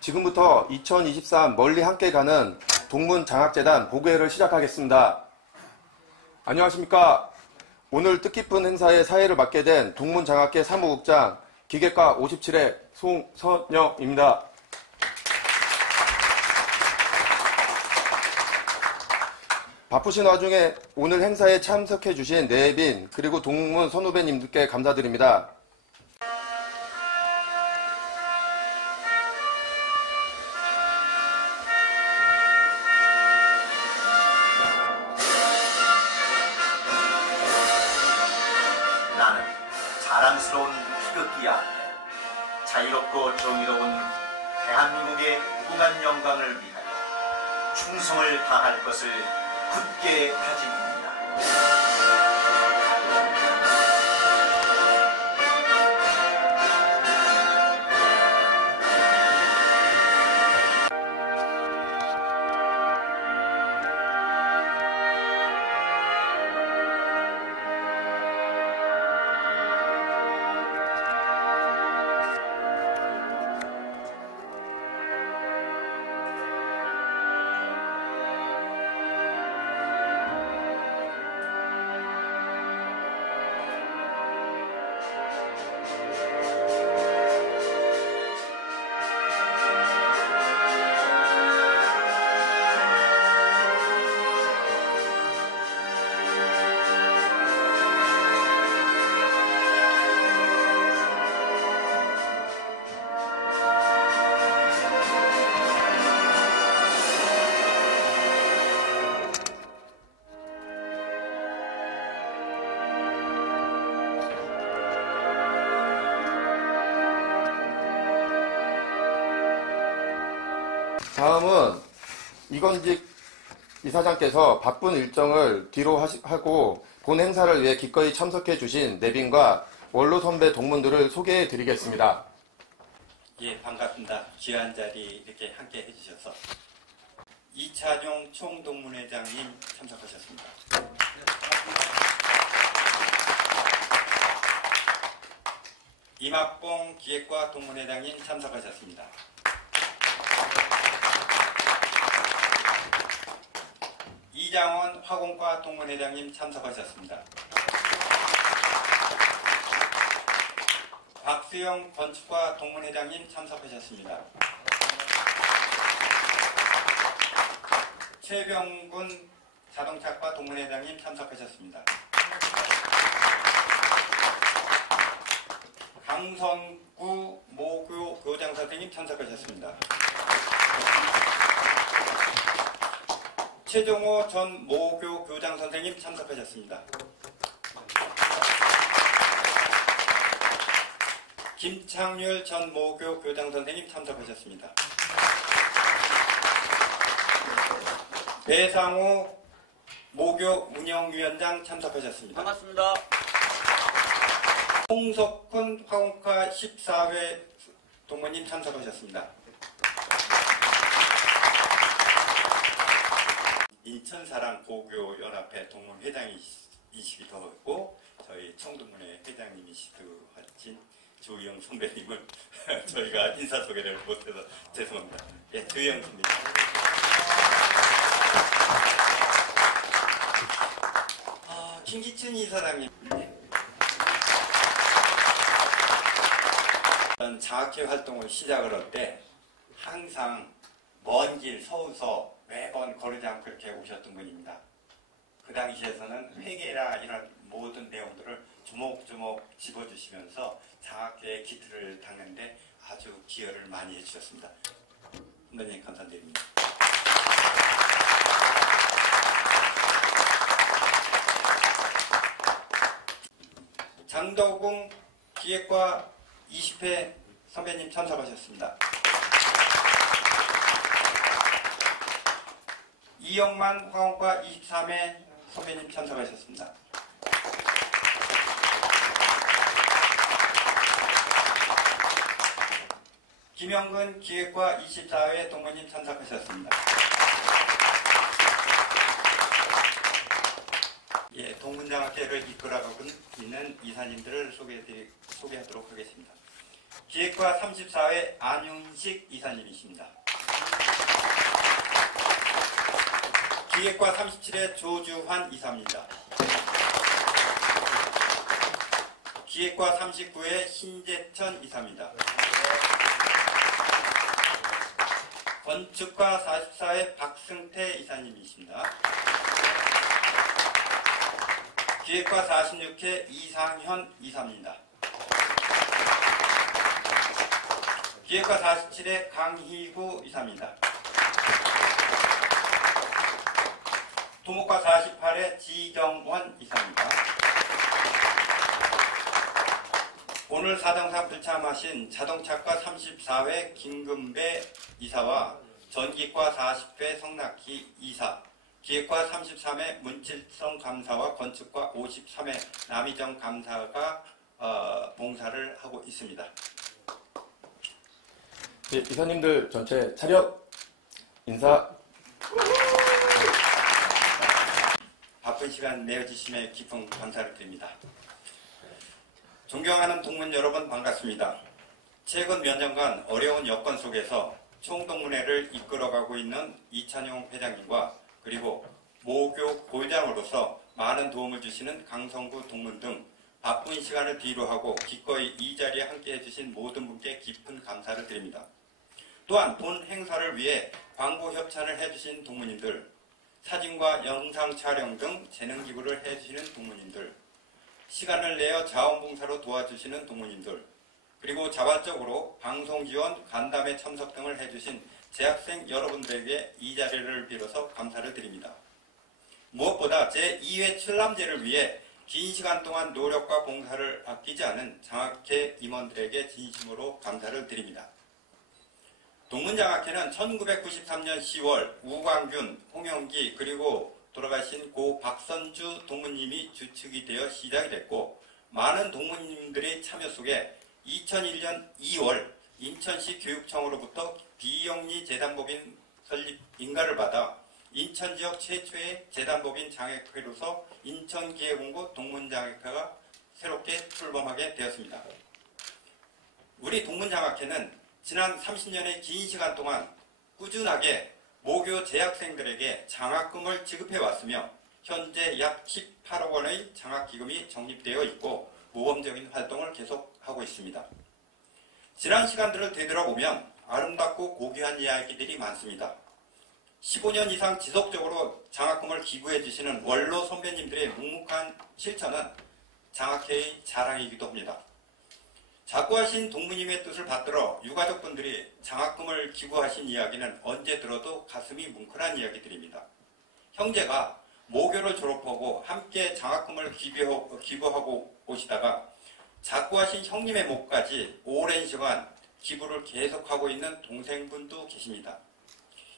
지금부터 2023 멀리 함께 가는 동문장학재단 보고회를 시작하겠습니다. 안녕하십니까. 오늘 뜻깊은 행사의 사회를 맡게 된 동문장학계 사무국장 기계과 57회 송선영입니다. 바쁘신 와중에 오늘 행사에 참석해 주신 내빈 그리고 동문 선후배님들께 감사드립니다. 나는 자랑스러운 희극기야. 자유롭고 정의로운 대한민국의 무궁한 영광을 위하여 충성을 다할 것을 굳게 다짐합니다. 다음은 이건직 이사장께서 바쁜 일정을 뒤로 하고 본 행사를 위해 기꺼이 참석해 주신 내빈과 원로 선배 동문들을 소개해 드리겠습니다. 예, 반갑습니다. 귀한 자리 이렇게 함께 해주셔서 이찬용 총동문회장님 참석하셨습니다. 이막봉 기획과 동문회장님 참석하셨습니다. 이장원 화공과 동문회장님 참석하셨습니다. 박수영 건축과 동문회장님 참석하셨습니다. 최병군 자동차과 동문회장님 참석하셨습니다. 강선구 모교 교장 선생님 참석하셨습니다. 최종호 전 모교 교장 선생님 참석하셨습니다. 김창률 전 모교 교장 선생님 참석하셨습니다. 배상우 모교 운영위원장 참석하셨습니다. 반갑습니다. 홍석훈 화공과 14회 동문님 참석하셨습니다. 인천사랑고교연합회 동문회장이시기도 하고 저희 총동문회 회장님이시기도 하신 조희영 선배님을 저희가 인사소개를 못해서 죄송합니다. 예, 조희영 선배님. 김기춘 이사장님. 장학회 활동을 시작을 할 때 항상 먼 길 서울서 매번 거르지 않고 이렇게 오셨던 분입니다. 그 당시에서는 회계나 이런 모든 내용들을 조목조목 집어주시면서 장학회의 기틀을 닦는데 아주 기여를 많이 해주셨습니다. 선배님 감사드립니다. 장덕웅 기획과 20회 선배님 참석하셨습니다. 이영만 화원과 23회 선배님 참석하셨습니다. 김영근 기획과 24회 동문님 참석하셨습니다. 예, 동문장학회를 이끌어가고 있는 이사님들을 소개하도록 하겠습니다. 기획과 34회 안윤식 이사님이십니다. 기획과 37회 조주환 이사입니다. 기획과 39회 신재천 이사입니다. 건축과 44회 박승태 이사님이십니다. 기획과 46회 이상현 이사입니다. 기획과 47회 강희구 이사입니다. 토목과 48회 지정원 이사입니다. 오늘 사정상 불참하신 자동차과 34회 김금배 이사와 전기과 40회 성낙희 이사, 기획과 33회 문칠성 감사와 건축과 53회 남희정 감사가 봉사를 하고 있습니다. 네, 이사님들 전체 차렷 인사. 바쁜 시간 내어주심에 깊은 감사를 드립니다. 존경하는 동문 여러분 반갑습니다. 최근 몇 년간 어려운 여건 속에서 총동문회를 이끌어가고 있는 이찬용 회장님과 그리고 모교 골장으로서 많은 도움을 주시는 강성구 동문 등 바쁜 시간을 뒤로하고 기꺼이 이 자리에 함께 해주신 모든 분께 깊은 감사를 드립니다. 또한 본 행사를 위해 광고 협찬을 해주신 동문님들, 사진과 영상 촬영 등 재능 기부를 해주시는 동문님들, 시간을 내어 자원봉사로 도와주시는 동문님들, 그리고 자발적으로 방송 지원, 간담회 참석 등을 해주신 재학생 여러분들에게 이 자리를 빌어서 감사를 드립니다. 무엇보다 제2회 출람제를 위해 긴 시간 동안 노력과 봉사를 아끼지 않은 장학회 임원들에게 진심으로 감사를 드립니다. 동문장학회는 1993년 10월 우광균, 홍영기 그리고 돌아가신 고 박선주 동문님이 주축이 되어 시작이 됐고 많은 동문님들의 참여 속에 2001년 2월 인천시 교육청으로부터 비영리 재단법인 설립 인가를 받아 인천지역 최초의 재단법인 장학회로서 인천기회공고 동문장학회가 새롭게 출범하게 되었습니다. 우리 동문장학회는 지난 30년의 긴 시간 동안 꾸준하게 모교 재학생들에게 장학금을 지급해 왔으며 현재 약 18억 원의 장학기금이 적립되어 있고 모범적인 활동을 계속하고 있습니다. 지난 시간들을 되돌아보면 아름답고 고귀한 이야기들이 많습니다. 15년 이상 지속적으로 장학금을 기부해 주시는 원로 선배님들의 묵묵한 실천은 장학회의 자랑이기도 합니다. 자꾸하신 동무님의 뜻을 받들어 유가족분들이 장학금을 기부하신 이야기는 언제 들어도 가슴이 뭉클한 이야기들입니다. 형제가 모교를 졸업하고 함께 장학금을 기부하고 오시다가 자꾸하신 형님의 몫까지 오랜 시간 기부를 계속하고 있는 동생분도 계십니다.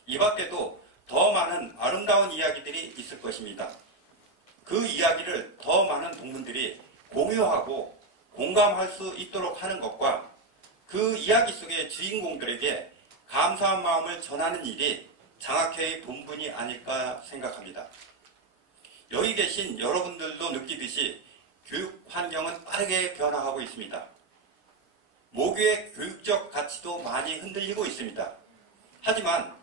이 밖에도 더 많은 아름다운 이야기들이 있을 것입니다. 그 이야기를 더 많은 동문들이 공유하고 공감할 수 있도록 하는 것과 그 이야기 속의 주인공들에게 감사한 마음을 전하는 일이 장학회의 본분이 아닐까 생각합니다. 여기 계신 여러분들도 느끼듯이 교육 환경은 빠르게 변화하고 있습니다. 모교의 교육적 가치도 많이 흔들리고 있습니다. 하지만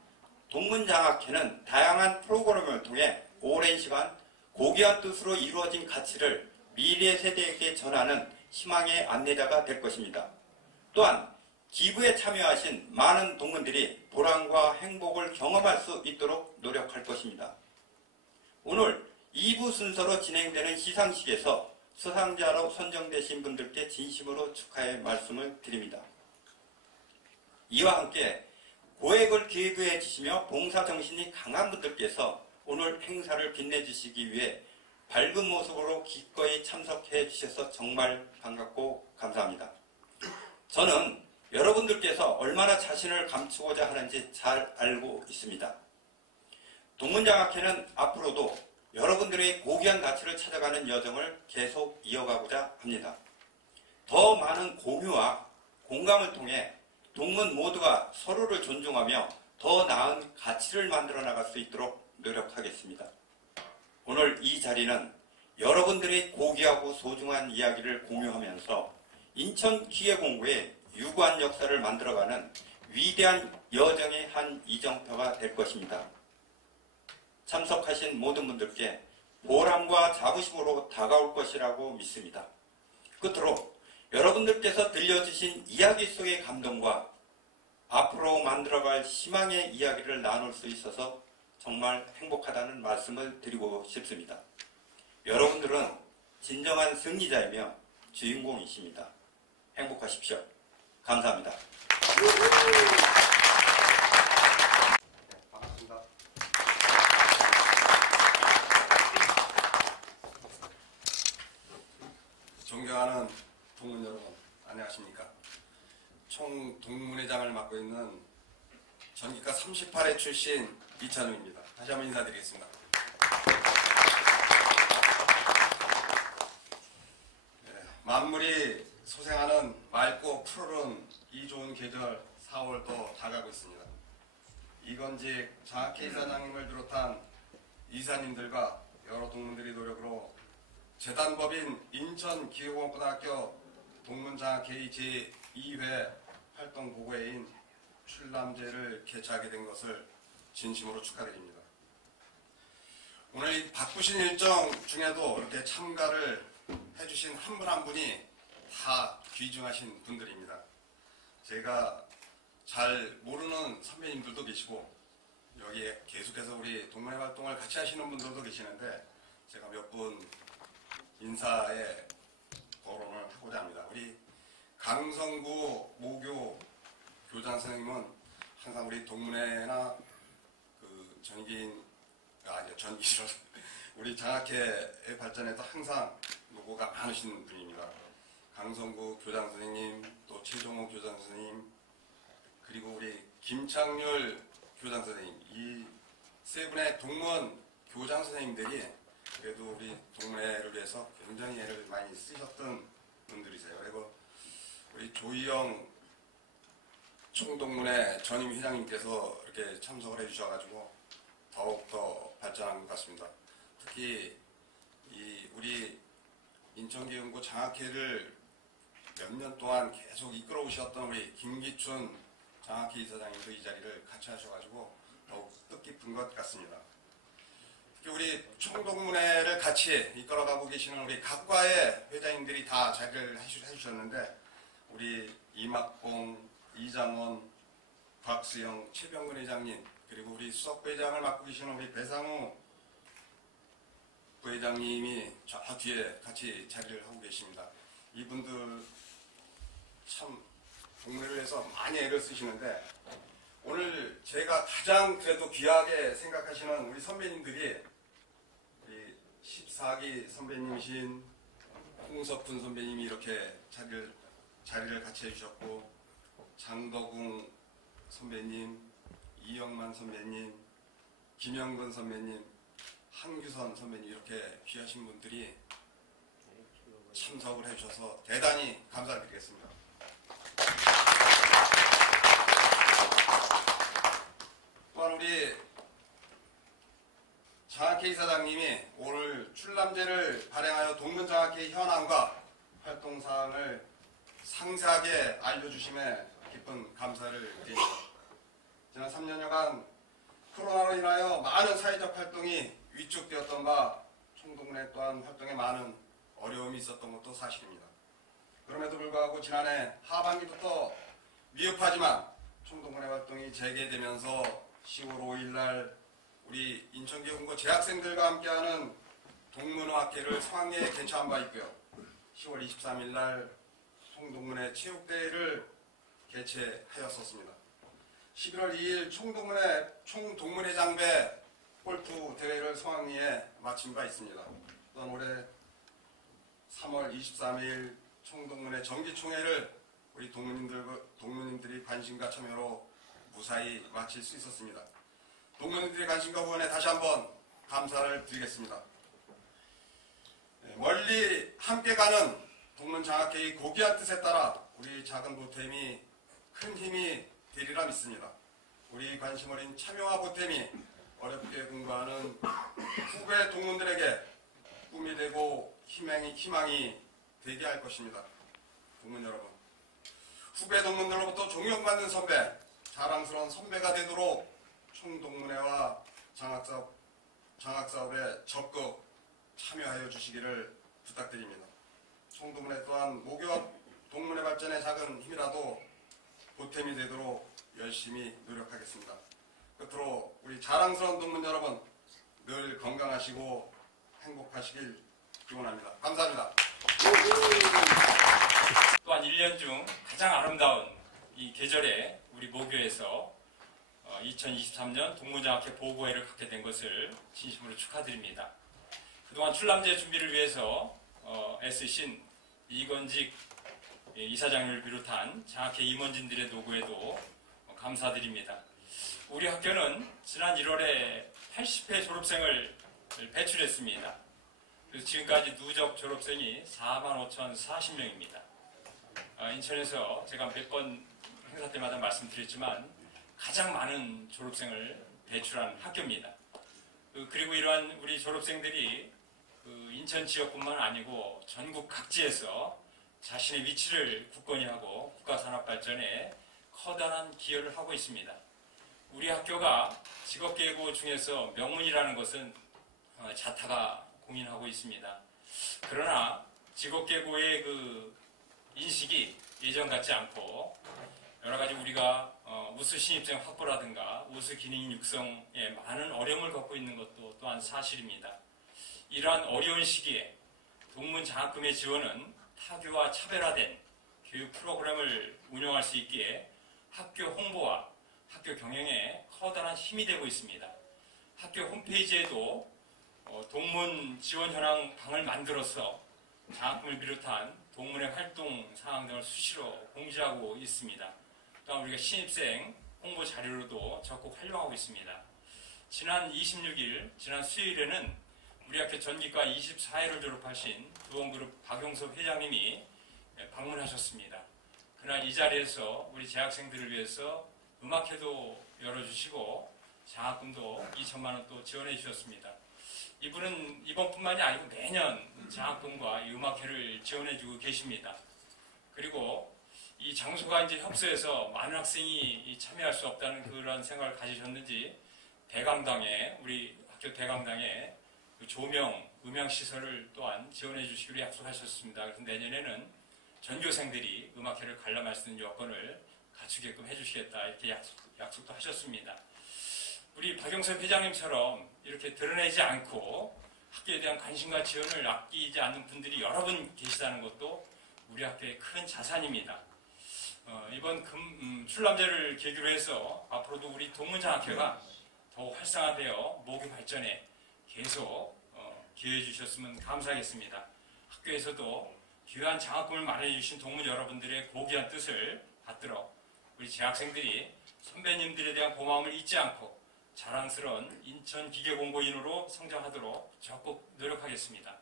동문장학회는 다양한 프로그램을 통해 오랜 시간 고귀한 뜻으로 이루어진 가치를 미래 세대에게 전하는 희망의 안내자가 될 것입니다. 또한 기부에 참여하신 많은 동문들이 보람과 행복을 경험할 수 있도록 노력할 것입니다. 오늘 2부 순서로 진행되는 시상식에서 수상자로 선정되신 분들께 진심으로 축하의 말씀을 드립니다. 이와 함께 고액을 기부해 주시며 봉사정신이 강한 분들께서 오늘 행사를 빛내주시기 위해 밝은 모습으로 기꺼이 참석해 주셔서 정말 반갑고 감사합니다. 저는 여러분들께서 얼마나 자신을 감추고자 하는지 잘 알고 있습니다. 동문장학회는 앞으로도 여러분들의 고귀한 가치를 찾아가는 여정을 계속 이어가고자 합니다. 더 많은 공유와 공감을 통해 동문 모두가 서로를 존중하며 더 나은 가치를 만들어 나갈 수 있도록 노력하겠습니다. 오늘 이 자리는 여러분들의 고귀하고 소중한 이야기를 공유하면서 인천기계공고의 유구한 역사를 만들어가는 위대한 여정의 한 이정표가 될 것입니다. 참석하신 모든 분들께 보람과 자부심으로 다가올 것이라고 믿습니다. 끝으로 여러분들께서 들려주신 이야기 속의 감동과 앞으로 만들어갈 희망의 이야기를 나눌 수 있어서 정말 행복하다는 말씀을 드리고 싶습니다. 여러분들은 진정한 승리자이며 주인공이십니다. 행복하십시오. 감사합니다. 반갑습니다. 존경하는 동문 여러분, 안녕하십니까? 총 동문회장을 맡고 있는 전기과 38회 출신 이찬웅입니다. 다시 한번 인사드리겠습니다. 만물이 소생하는 맑고 푸르른 이 좋은 계절 4월도 다가고 있습니다. 이건직 장학회 이사장님을 비롯한 이사님들과 여러 동문들의 노력으로 재단법인 인천기계공고등학교 동문장학회의 제2회 활동보고회인 출람제를 개최하게 된 것을 진심으로 축하드립니다. 오늘 이 바쁘신 일정 중에도 이렇게 참가를 해주신 한 분 한 분이 다 귀중하신 분들입니다. 제가 잘 모르는 선배님들도 계시고 여기에 계속해서 우리 동문회 활동을 같이 하시는 분들도 계시는데 제가 몇 분 인사에 거론을 하고자 합니다. 우리 강성구 모교 교장 선생님은 항상 우리 동문회나 전기실 우리 장학회의 발전에도 항상 노고가 많으신 분입니다. 강성구 교장 선생님, 또 최종호 교장 선생님, 그리고 우리 김창률 교장 선생님, 이 세 분의 동문 교장 선생님들이 그래도 우리 동문회를 위해서 굉장히 애를 많이 쓰셨던 분들이세요. 그리고 우리 조희영 총동문회 전임 회장님께서 이렇게 참석을 해주셔가지고 더욱더 발전한 것 같습니다. 특히 우리 인천기계공고 장학회를 몇 년 동안 계속 이끌어 오셨던 우리 김기춘 장학회 이사장님도 이 자리를 같이 하셔가지고 더욱 뜻깊은 것 같습니다. 특히 우리 총동문회를 같이 이끌어가고 계시는 우리 각과의 회장님들이 다 자리를 해주셨는데 우리 이막공, 이장원, 박수영, 최병근 회장님, 그리고 우리 수석부회장을 맡고 계시는 우리 배상우 부회장님이 저 뒤에 같이 자리를 하고 계십니다. 이분들 참 동문회를 해서 많이 애를 쓰시는데 오늘 제가 가장 그래도 귀하게 생각하시는 우리 선배님들이 우리 14기 선배님이신 홍석훈 선배님이 이렇게 자리를 같이 해주셨고 장덕웅 선배님, 이영만 선배님, 김영근 선배님, 한규선 선배님 이렇게 귀하신 분들이 참석을 해주셔서 대단히 감사드리겠습니다. 또한 우리 장학회 이사장님이 오늘 출람제를 발행하여 동문장학회 현황과 활동사항을 상세하게 알려주심에 깊은 감사를 드립니다. 지난 3년여간 코로나로 인하여 많은 사회적 활동이 위축되었던 바 총동문회 또한 활동에 많은 어려움이 있었던 것도 사실입니다. 그럼에도 불구하고 지난해 하반기부터 미흡하지만 총동문회 활동이 재개되면서 10월 5일 날 우리 인천계공고 재학생들과 함께하는 동문어학회를 성황리에 개최한 바 있고요. 10월 23일 날 총동문회 체육대회를 개최하였었습니다. 11월 2일 총동문회장배 골프 대회를 성황리에 마친 바 있습니다. 또한 올해 3월 23일 총동문회 정기총회를 우리 동문님들이 관심과 참여로 무사히 마칠 수 있었습니다. 동문님들의 관심과 후원에 다시 한번 감사를 드리겠습니다. 멀리 함께 가는 동문장학회의 고귀한 뜻에 따라 우리 작은 보탬이 큰 힘이 되리라 믿습니다. 우리 관심 어린 참여와 보탬이 어렵게 공부하는 후배 동문들에게 꿈이 되고 희망이 되게 할 것입니다. 동문 여러분, 후배 동문들로부터 존경받는 선배, 자랑스러운 선배가 되도록 총동문회와 장학사업에 적극 참여하여 주시기를 부탁드립니다. 총동문회 또한 모교와 동문회 발전에 작은 힘이라도 보탬이 되도록 열심히 노력하겠습니다. 끝으로 우리 자랑스러운 동문 여러분 늘 건강하시고 행복하시길 기원합니다. 감사합니다. 또한 1년 중 가장 아름다운 이 계절에 우리 모교에서 2023년 동문장학회 보고회를 갖게 된 것을 진심으로 축하드립니다. 그동안 출람제 준비를 위해서 애쓰신 이건직 이사장님을 비롯한 장학회 임원진들의 노고에도 감사드립니다. 우리 학교는 지난 1월에 80회 졸업생을 배출했습니다. 그래서 지금까지 누적 졸업생이 45,040명입니다. 인천에서 제가 몇 번 행사 때마다 말씀드렸지만 가장 많은 졸업생을 배출한 학교입니다. 그리고 이러한 우리 졸업생들이 인천 지역뿐만 아니고 전국 각지에서 자신의 위치를 굳건히 하고 국가산업 발전에 커다란 기여를 하고 있습니다. 우리 학교가 직업계고 중에서 명문이라는 것은 자타가 공인하고 있습니다. 그러나 직업계고의 그 인식이 예전 같지 않고 여러 가지 우리가 우수 신입생 확보라든가 우수 기능인 육성에 많은 어려움을 겪고 있는 것도 또한 사실입니다. 이러한 어려운 시기에 동문 장학금의 지원은 타교와 차별화된 교육 프로그램을 운영할 수 있기에 학교 홍보와 학교 경영에 커다란 힘이 되고 있습니다. 학교 홈페이지에도 동문 지원 현황 방을 만들어서 장학금을 비롯한 동문의 활동 사항 등을 수시로 공지하고 있습니다. 또한 우리가 신입생 홍보 자료로도 적극 활용하고 있습니다. 지난 26일, 지난 수요일에는 우리 학교 전기과 24회를 졸업하신 두원그룹 박용섭 회장님이 방문하셨습니다. 그날 이 자리에서 우리 재학생들을 위해서 음악회도 열어주시고 장학금도 2천만 원 또 지원해 주셨습니다. 이분은 이번뿐만이 아니고 매년 장학금과 이 음악회를 지원해 주고 계십니다. 그리고 이 장소가 이제 협소해서 많은 학생이 참여할 수 없다는 그런 생각을 가지셨는지 대강당에 우리 학교 대강당에 그 조명, 음향 시설을 또한 지원해 주시기로 약속하셨습니다. 그래서 내년에는 전교생들이 음악회를 관람할 수 있는 여건을 갖추게끔 해주시겠다 이렇게 약속도 하셨습니다. 우리 박용섭 회장님처럼 이렇게 드러내지 않고 학교에 대한 관심과 지원을 아끼지 않는 분들이 여러 분 계시다는 것도 우리 학교의 큰 자산입니다. 이번 출람제를 계기로 해서 앞으로도 우리 동문장학회가 더욱 활성화되어 모교 발전에 계속 기여해 주셨으면 감사하겠습니다. 학교에서도 귀한 장학금을 마련해 주신 동문 여러분들의 고귀한 뜻을 받들어 우리 재학생들이 선배님들에 대한 고마움을 잊지 않고 자랑스러운 인천기계공고인으로 성장하도록 적극 노력하겠습니다.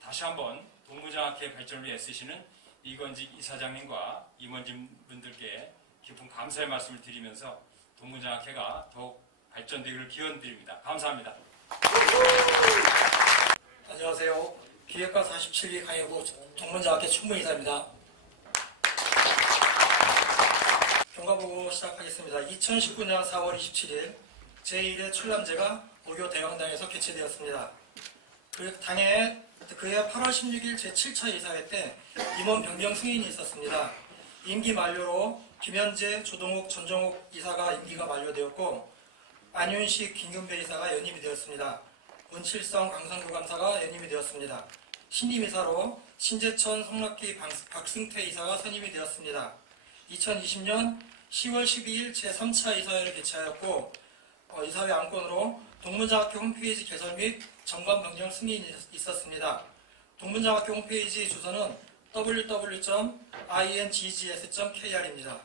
다시 한번 동문장학회 발전을 위해 애쓰시는 이건직 이사장님과 임원진분들께 깊은 감사의 말씀을 드리면서 동문장학회가 더욱 발전되기를 기원드립니다. 감사합니다. 안녕하세요. 기획과 47기 강의부 동문장학회 총무이사입니다. 경과보고 시작하겠습니다. 2019년 4월 27일 제1회 출람제가 모교 대강당에서 개최되었습니다. 그 당해 그해 8월 16일 제7차 이사회 때 임원 변경 승인이 있었습니다. 임기 만료로 김현재, 조동욱, 전정욱 이사가 임기가 만료되었고 안윤식, 김근배 이사가 연임이 되었습니다. 문칠성, 강성구 감사가 연임이 되었습니다. 신임 이사로 신재천, 성락기, 박승태 이사가 선임이 되었습니다. 2020년 10월 12일 제3차 이사회를 개최하였고 이사회 안건으로 동문장학교 홈페이지 개설 및 정관 변경 승인이 있었습니다. 동문장학교 홈페이지 주소는 www.inggs.kr입니다.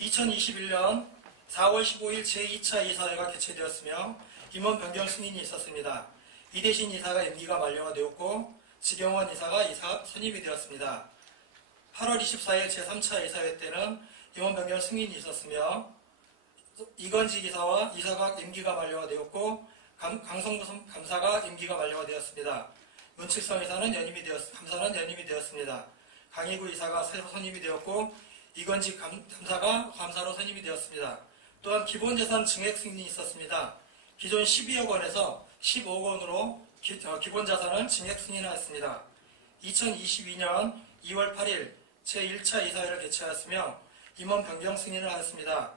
2021년 4월 15일 제2차 이사회가 개최되었으며 임원 변경 승인이 있었습니다. 이대신 이사가 임기가 만료가 되었고 지경원 이사가 선임이 되었습니다. 8월 24일 제3차 이사회 때는 임원 변경 승인이 있었으며 이건직 이사와 이사가 임기가 만료가 되었고 강성구 감사가 임기가 만료가 되었습니다. 문칠성 이사는 감사는 연임이 되었습니다. 강희구 이사가 새로 선임이 되었고 이건직 감사가 감사로 선임이 되었습니다. 또한 기본재산 증액 승인이 있었습니다. 기존 12억 원에서 15억 원으로 기본자산을 증액 승인하였습니다. 2022년 2월 8일 제1차 이사회를 개최하였으며 임원 변경 승인을 하였습니다.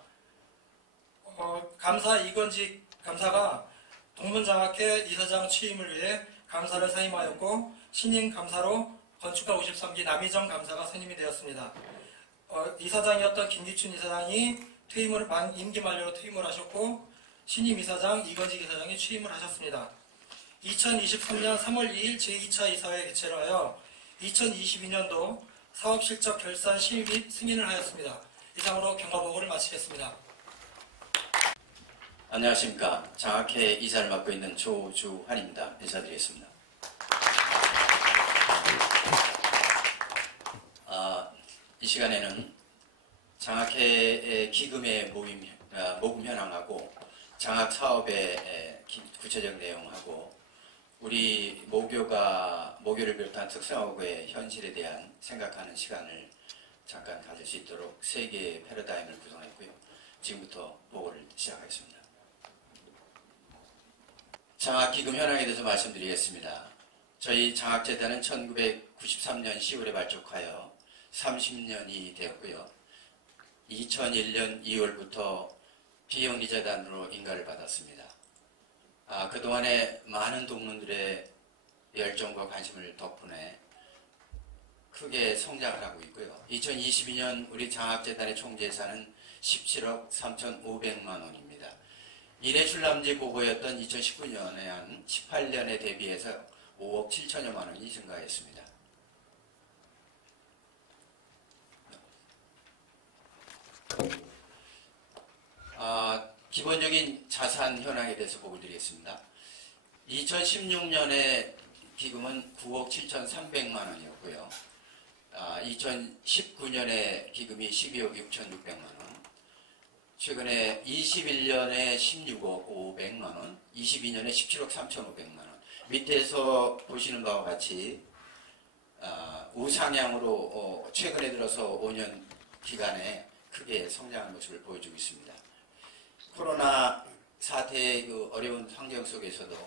감사 이건직 감사가 동문장학회 이사장 취임을 위해 감사를 사임하였고 신임 감사로 건축가 53기 남희정 감사가 선임이 되었습니다. 이사장이었던 김기춘 이사장이 임기 만료로 퇴임을 하셨고 신임 이사장 이건직 이사장이 취임을 하셨습니다. 2023년 3월 2일 제2차 이사회 개최를 하여 2022년도 사업실적 결산 심의 및 승인을 하였습니다. 이상으로 경과보고를 마치겠습니다. 안녕하십니까. 장학회 이사를 맡고 있는 조주환입니다. 인사드리겠습니다. 이 시간에는 장학회의 기금의 모금 현황하고 장학 사업의 구체적 내용하고 우리 모교를 비롯한 특성화고의 현실에 대한 생각하는 시간을 잠깐 가질 수 있도록 세 개의 패러다임을 구성했고요. 지금부터 보고를 시작하겠습니다. 장학기금 현황에 대해서 말씀드리겠습니다. 저희 장학재단은 1993년 10월에 발족하여 30년이 되었고요. 2001년 2월부터 비영리재단으로 인가를 받았습니다. 그동안에 많은 동문들의 열정과 관심을 덕분에 크게 성장을 하고 있고요. 2022년 우리 장학재단의 총재산은 17억 3,500만 원입니다. 일회 출람제 보고였던 2019년에 한 18년에 대비해서 5억 7천여만 원이 증가했습니다. 기본적인 자산 현황에 대해서 보고 드리겠습니다. 2016년에 기금은 9억 7,300만 원이었고요. 2019년에 기금이 12억 6,600만 원, 최근에 21년에 16억 500만 원, 22년에 17억 3,500만 원. 밑에서 보시는 바와 같이 우상향으로 최근에 들어서 5년 기간에 크게 성장한 모습을 보여주고 있습니다. 코로나 사태의 그 어려운 환경 속에서도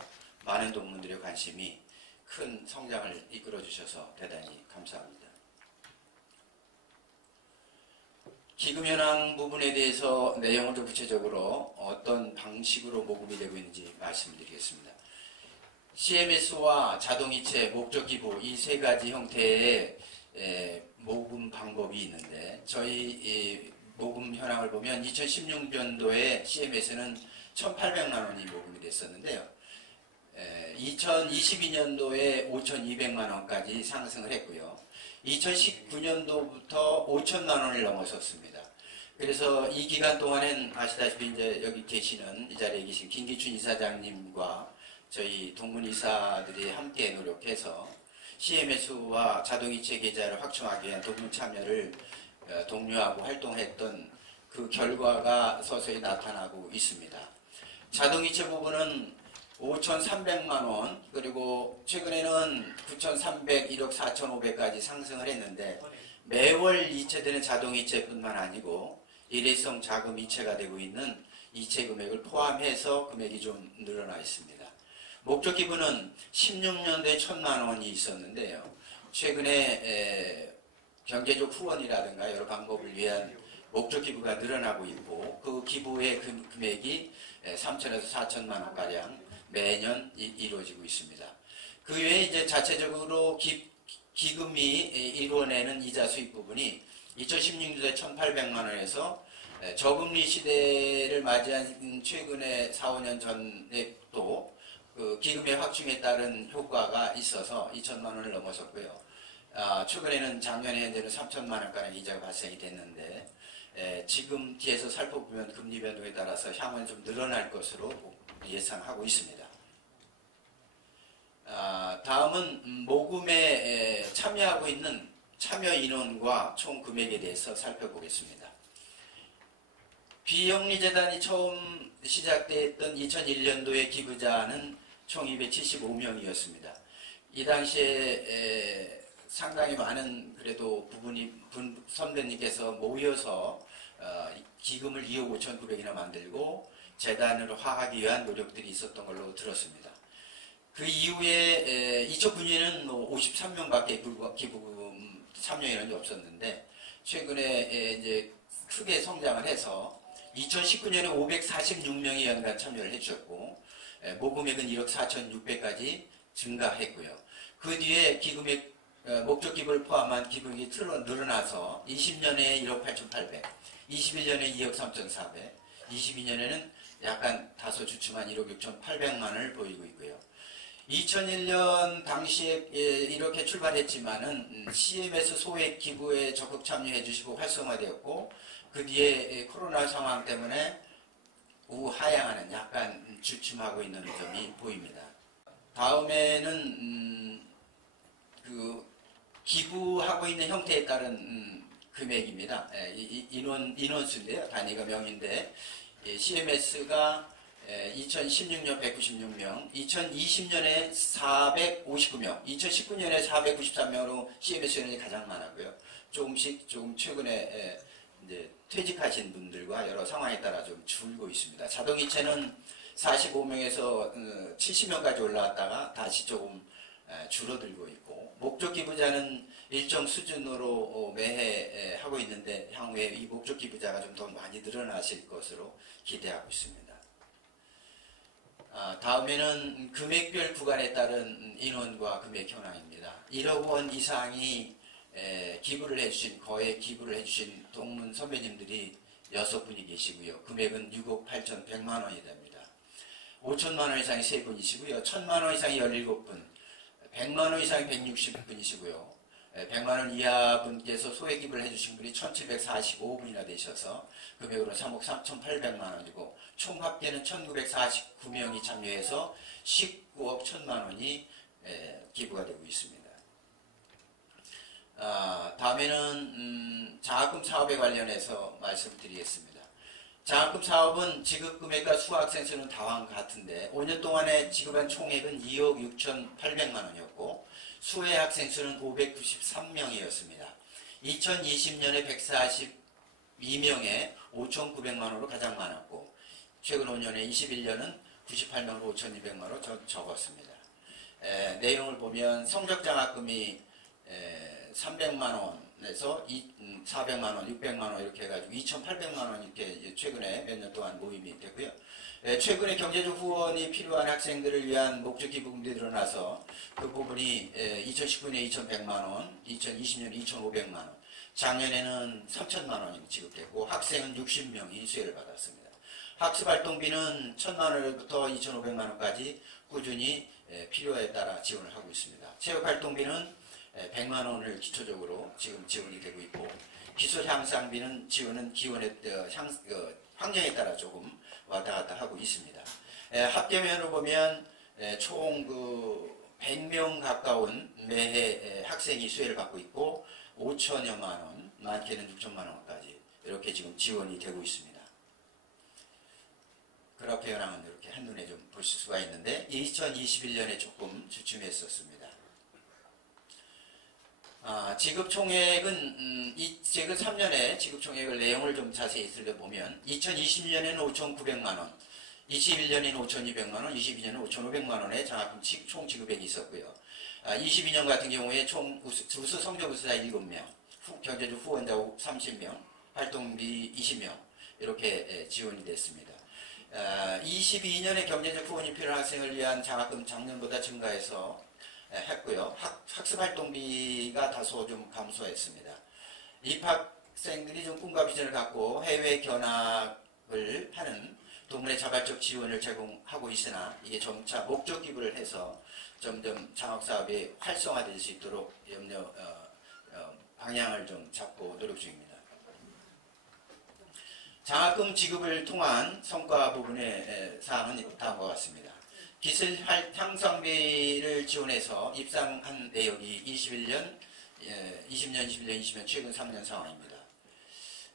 많은 동문들의 관심이 큰 성장을 이끌어 주셔서 대단히 감사합니다. 기금 현황 부분에 대해서 내용을 더 구체적으로 어떤 방식으로 모금이 되고 있는지 말씀드리겠습니다. CMS와 자동이체, 목적기부 이 세 가지 형태의 모금 방법이 있는데 저희 모금 현황을 보면 2016년도에 CMS는 1,800만 원이 모금이 됐었는데요. 2022년도에 5,200만 원까지 상승을 했고요. 2019년도부터 5천만 원을 넘어섰습니다. 그래서 이 기간 동안엔 아시다시피 이제 여기 계시는 이 자리에 계신 김기춘 이사장님과 저희 동문이사들이 함께 노력해서 CMS와 자동이체 계좌를 확충하기 위한 동문 참여를 독려하고 활동했던 그 결과가 서서히 나타나고 있습니다. 자동이체 부분은 5,300만 원, 그리고 최근에는 9,300, 1억 4,500까지 상승을 했는데 매월 이체되는 자동이체뿐만 아니고 일회성 자금 이체가 되고 있는 이체 금액을 포함해서 금액이 좀 늘어나 있습니다. 목적 기부는 16년도에 1,000만 원이 있었는데요. 최근에 경제적 후원이라든가 여러 방법을 위한 목적 기부가 늘어나고 있고 그 기부의 금액이 3천에서 4천만 원가량 매년 이루어지고 있습니다. 그 외에 이제 자체적으로 기금이 이루어내는 이자 수입 부분이 2016년도에 1,800만 원에서 저금리 시대를 맞이한 최근에 4, 5년 전에 또 그 기금의 확충에 따른 효과가 있어서 2천만 원을 넘어섰고요. 최근에는 작년에 현재는 3천만 원가량 이자가 발생이 됐는데 지금 뒤에서 살펴보면 금리 변동에 따라서 향후에 좀 늘어날 것으로 예상하고 있습니다. 다음은 모금에 참여하고 있는 참여 인원과 총 금액에 대해서 살펴보겠습니다. 비영리재단이 처음 시작됐던 2001년도의 기부자는 총 275명이었습니다. 이 당시에 상당히 많은 그래도 선배님께서 모여서 기금을 2억 5,900이나 만들고 재단으로 화하기 위한 노력들이 있었던 걸로 들었습니다. 그 이후에 2009년에는 53명밖에 기부금 참여 인원이 없었는데 최근에 이제 크게 성장을 해서 2019년에 546명이 연간 참여를 해주셨고 모금액은 1억 4,600까지 증가했고요. 그 뒤에 기금액 목적 기부를 포함한 기금액이 늘어나서 20년에 1억 8,800, 21년에 2억 3,400, 22년에는 약간 다소 주춤한 1억 6,800만 원을 보이고 있고요. 2001년 당시에 이렇게 출발했지만은 CMS 소액 기부에 적극 참여해 주시고 활성화되었고 그 뒤에 코로나 상황 때문에 우하향하는 약간 주춤하고 있는 점이 보입니다. 다음에는 그 기부하고 있는 형태에 따른 금액입니다. 인원수인데요. 단위가 명인데 CMS가 2016년 196명, 2020년에 459명, 2019년에 493명으로 CMS 인원이 가장 많았고요. 조금 최근에 이제 퇴직하신 분들과 여러 상황에 따라 좀 줄고 있습니다. 자동이체는 45명에서 70명까지 올라왔다가 다시 조금 줄어들고 있고 목적 기부자는 일정 수준으로 매해 하고 있는데 향후에 이 목적 기부자가 좀 더 많이 늘어나실 것으로 기대하고 있습니다. 다음에는 금액별 구간에 따른 인원과 금액 현황입니다. 1억 원 이상이 기부를 해주신 거액 기부를 해주신 동문 선배님들이 6분이 계시고요. 금액은 6억 8,100만 원이 됩니다. 5천만 원 이상이 3분이시고요. 1,000만 원 이상이 17분, 100만 원 이상이 160분이시고요. 100만 원 이하 분께서 소액 기부를 해주신 분이 1,745분이나 되셔서 금액으로 3억 3,800만 원이고 총 합계는 1,949명이 참여해서 19억 1,000만 원이 기부가 되고 있습니다. 다음에는 장학금 사업에 관련해서 말씀드리겠습니다. 장학금 사업은 지급 금액과 수학생 수는 다와 같은데 5년 동안에 지급한 총액은 2억 6,800만 원이었고 수혜 학생 수는 593명이었습니다. 2020년에 142명에 5,900만 원으로 가장 많았고 최근 5년에 21년은 98명으로 5,200만 원으로 적었습니다. 내용을 보면 성적장학금이 300만 원에서 400만 원, 600만 원 이렇게 해가지고 2,800만 원 이렇게 최근에 몇 년 동안 모임이 됐고요. 최근에 경제적 후원이 필요한 학생들을 위한 목적 기부금이 늘어나서 그 부분이 2019년에 2,100만 원, 2020년에 2,500만 원, 작년에는 3,000만 원이 지급됐고 학생은 60명이 수혜를 받았습니다. 학습활동비는 1,000만 원부터 2,500만 원까지 꾸준히 필요에 따라 지원을 하고 있습니다. 체육활동비는 100만 원을 기초적으로 지금 지원이 되고 있고 기술 향상비는 지원은 기원의 환경에 따라 조금 왔다 갔다 하고 있습니다. 합계면으로 보면 총 100명 가까운 매해 학생이 수혜를 받고 있고 5천여만 원, 많게는 6천만 원까지 이렇게 지금 지원이 되고 있습니다. 그래프 현황은 이렇게 한눈에 좀 보실 수가 있는데 2021년에 조금 주춤했었습니다. 지급 총액은 최근 3년의 지급 총액을 내용을 좀 자세히 살펴보면 2020년에는 5,900만 원, 21년에는 5,200만 원, 22년은 5,500만 원의 장학금 총 지급액이 있었고요. 22년 같은 경우에 총 우수 성적 우수자 7명, 경제적 후원자 30명, 활동비 20명 이렇게 지원이 됐습니다. 22년에 경제적 후원이 필요한 학생을 위한 장학금 작년보다 증가해서 했고요. 학습 활동비가 다소 좀 감소했습니다. 입학생들이 좀 꿈과 비전을 갖고 해외 견학을 하는 동문회 자발적 지원을 제공하고 있으나 이게 점차 목적 기부를 해서 점점 장학사업이 활성화될 수 있도록 방향을 좀 잡고 노력 중입니다. 장학금 지급을 통한 성과 부분의 사항은 다음과 같습니다. 기술 향상비를 지원해서 입상한 내역이 20년, 21년 최근 3년 상황입니다.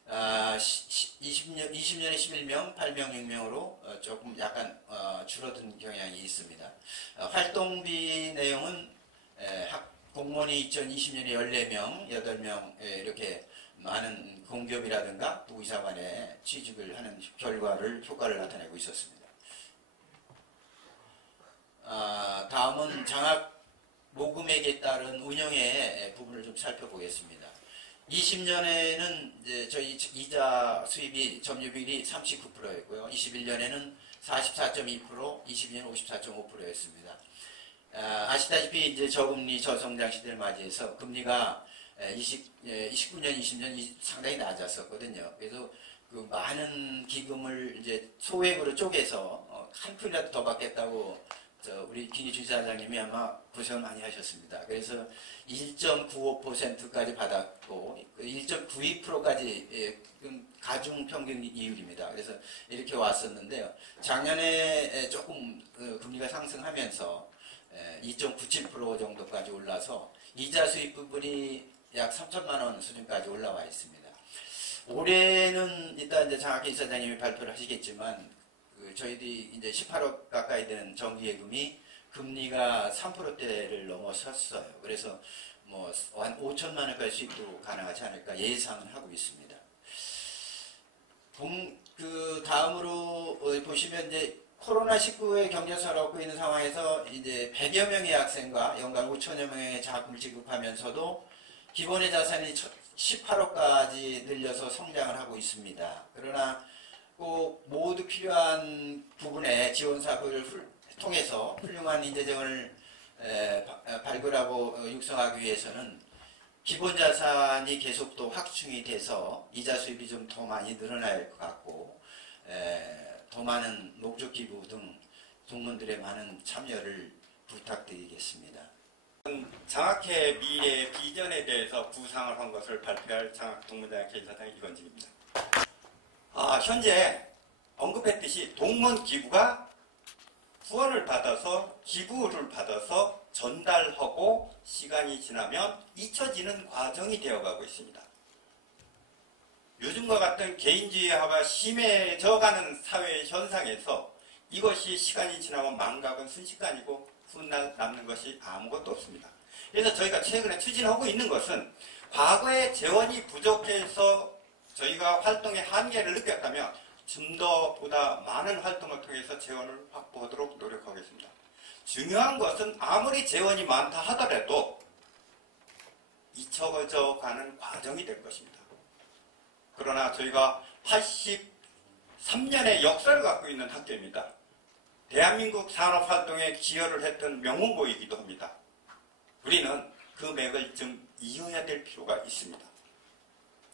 20년에 11명, 8명, 6명으로 조금 약간 줄어든 경향이 있습니다. 활동비 내용은 공무원이 2020년에 14명, 8명 이렇게 많은 공기업이라든가 부의사관에 취직을 하는 효과를 나타내고 있었습니다. 다음은 장학 모금액에 따른 운영의 부분을 좀 살펴보겠습니다. 20년에는 이제 저희 이자 수입이 점유비율이 39%였고요. 21년에는 44.2%, 22년 54.5%였습니다. 아시다시피 이제 저금리 저성장 시대를 맞이해서 금리가 19년, 20년 상당히 낮았었거든요. 그래서 그 많은 기금을 이제 소액으로 쪼개서 한 푼이라도 더 받겠다고 우리 김기춘 지사장님이 아마 고생을 많이 하셨습니다. 그래서 1.95%까지 받았고 1.92%까지 가중 평균 이율입니다. 그래서 이렇게 왔었는데요. 작년에 조금 금리가 상승하면서 2.97% 정도까지 올라서 이자 수입 부분이 약 3천만 원 수준까지 올라와 있습니다. 올해는 일단 이제 장학계 이사장님이 발표를 하시겠지만 저희들이 이제 18억 가까이 되는 정기예금이 금리가 3%대를 넘어섰어요. 그래서 뭐 한 5천만 원까지 수입도 가능하지 않을까 예상을 하고 있습니다. 다음으로 보시면 이제 코로나19의 경제사를 얻고 있는 상황에서 이제 100여 명의 학생과 연간 5천여 명의 장학금을 지급하면서도 기본의 자산이 18억까지 늘려서 성장을 하고 있습니다. 그러나 꼭 모두 필요한 부분에 지원 사업을 통해서 훌륭한 인재정을 발굴하고 육성하기 위해서는 기본 자산이 계속 또 확충이 돼서 이자 수입이 좀 더 많이 늘어날 것 같고 더 많은 목적 기부 등 동문들의 많은 참여를 부탁드리겠습니다. 장학회 미래 비전에 대해서 구상을 한 것을 발표할 동문장학회 이사장 이건진입니다. 현재 언급했듯이 동문 기부가 후원을 받아서 기부를 받아서 전달하고 시간이 지나면 잊혀지는 과정이 되어가고 있습니다. 요즘과 같은 개인주의화가 심해져가는 사회 현상에서 이것이 시간이 지나면 망각은 순식간이고 훗날 남는 것이 아무것도 없습니다. 그래서 저희가 최근에 추진하고 있는 것은 과거에 재원이 부족해서 저희가 활동의 한계를 느꼈다면 좀 더 보다 많은 활동을 통해서 재원을 확보하도록 노력하겠습니다. 중요한 것은 아무리 재원이 많다 하더라도 잊혀져 가는 과정이 될 것입니다. 그러나 저희가 83년의 역사를 갖고 있는 학교입니다. 대한민국 산업활동에 기여를 했던 명문고이기도 합니다. 우리는 그 맥을 좀 이어야 될 필요가 있습니다.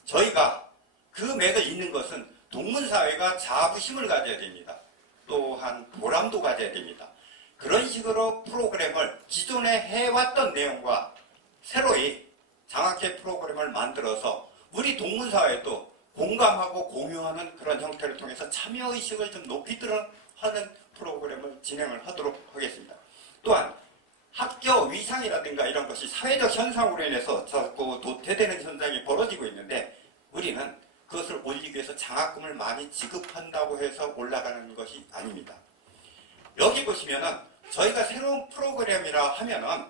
저희가 그 맥을 잇는 것은 동문사회가 자부심을 가져야 됩니다. 또한 보람도 가져야 됩니다. 그런 식으로 프로그램을 기존에 해왔던 내용과 새로이 장학회 프로그램을 만들어서 우리 동문사회도 공감하고 공유하는 그런 형태를 통해서 참여의식을 좀 높이도록 하는 프로그램을 진행을 하도록 하겠습니다. 또한 학교 위상이라든가 이런 것이 사회적 현상으로 인해서 자꾸 도태되는 현상이 벌어지고 있는데 우리는 그것을 올리기 위해서 장학금을 많이 지급한다고 해서 올라가는 것이 아닙니다. 여기 보시면은 저희가 새로운 프로그램이라 하면은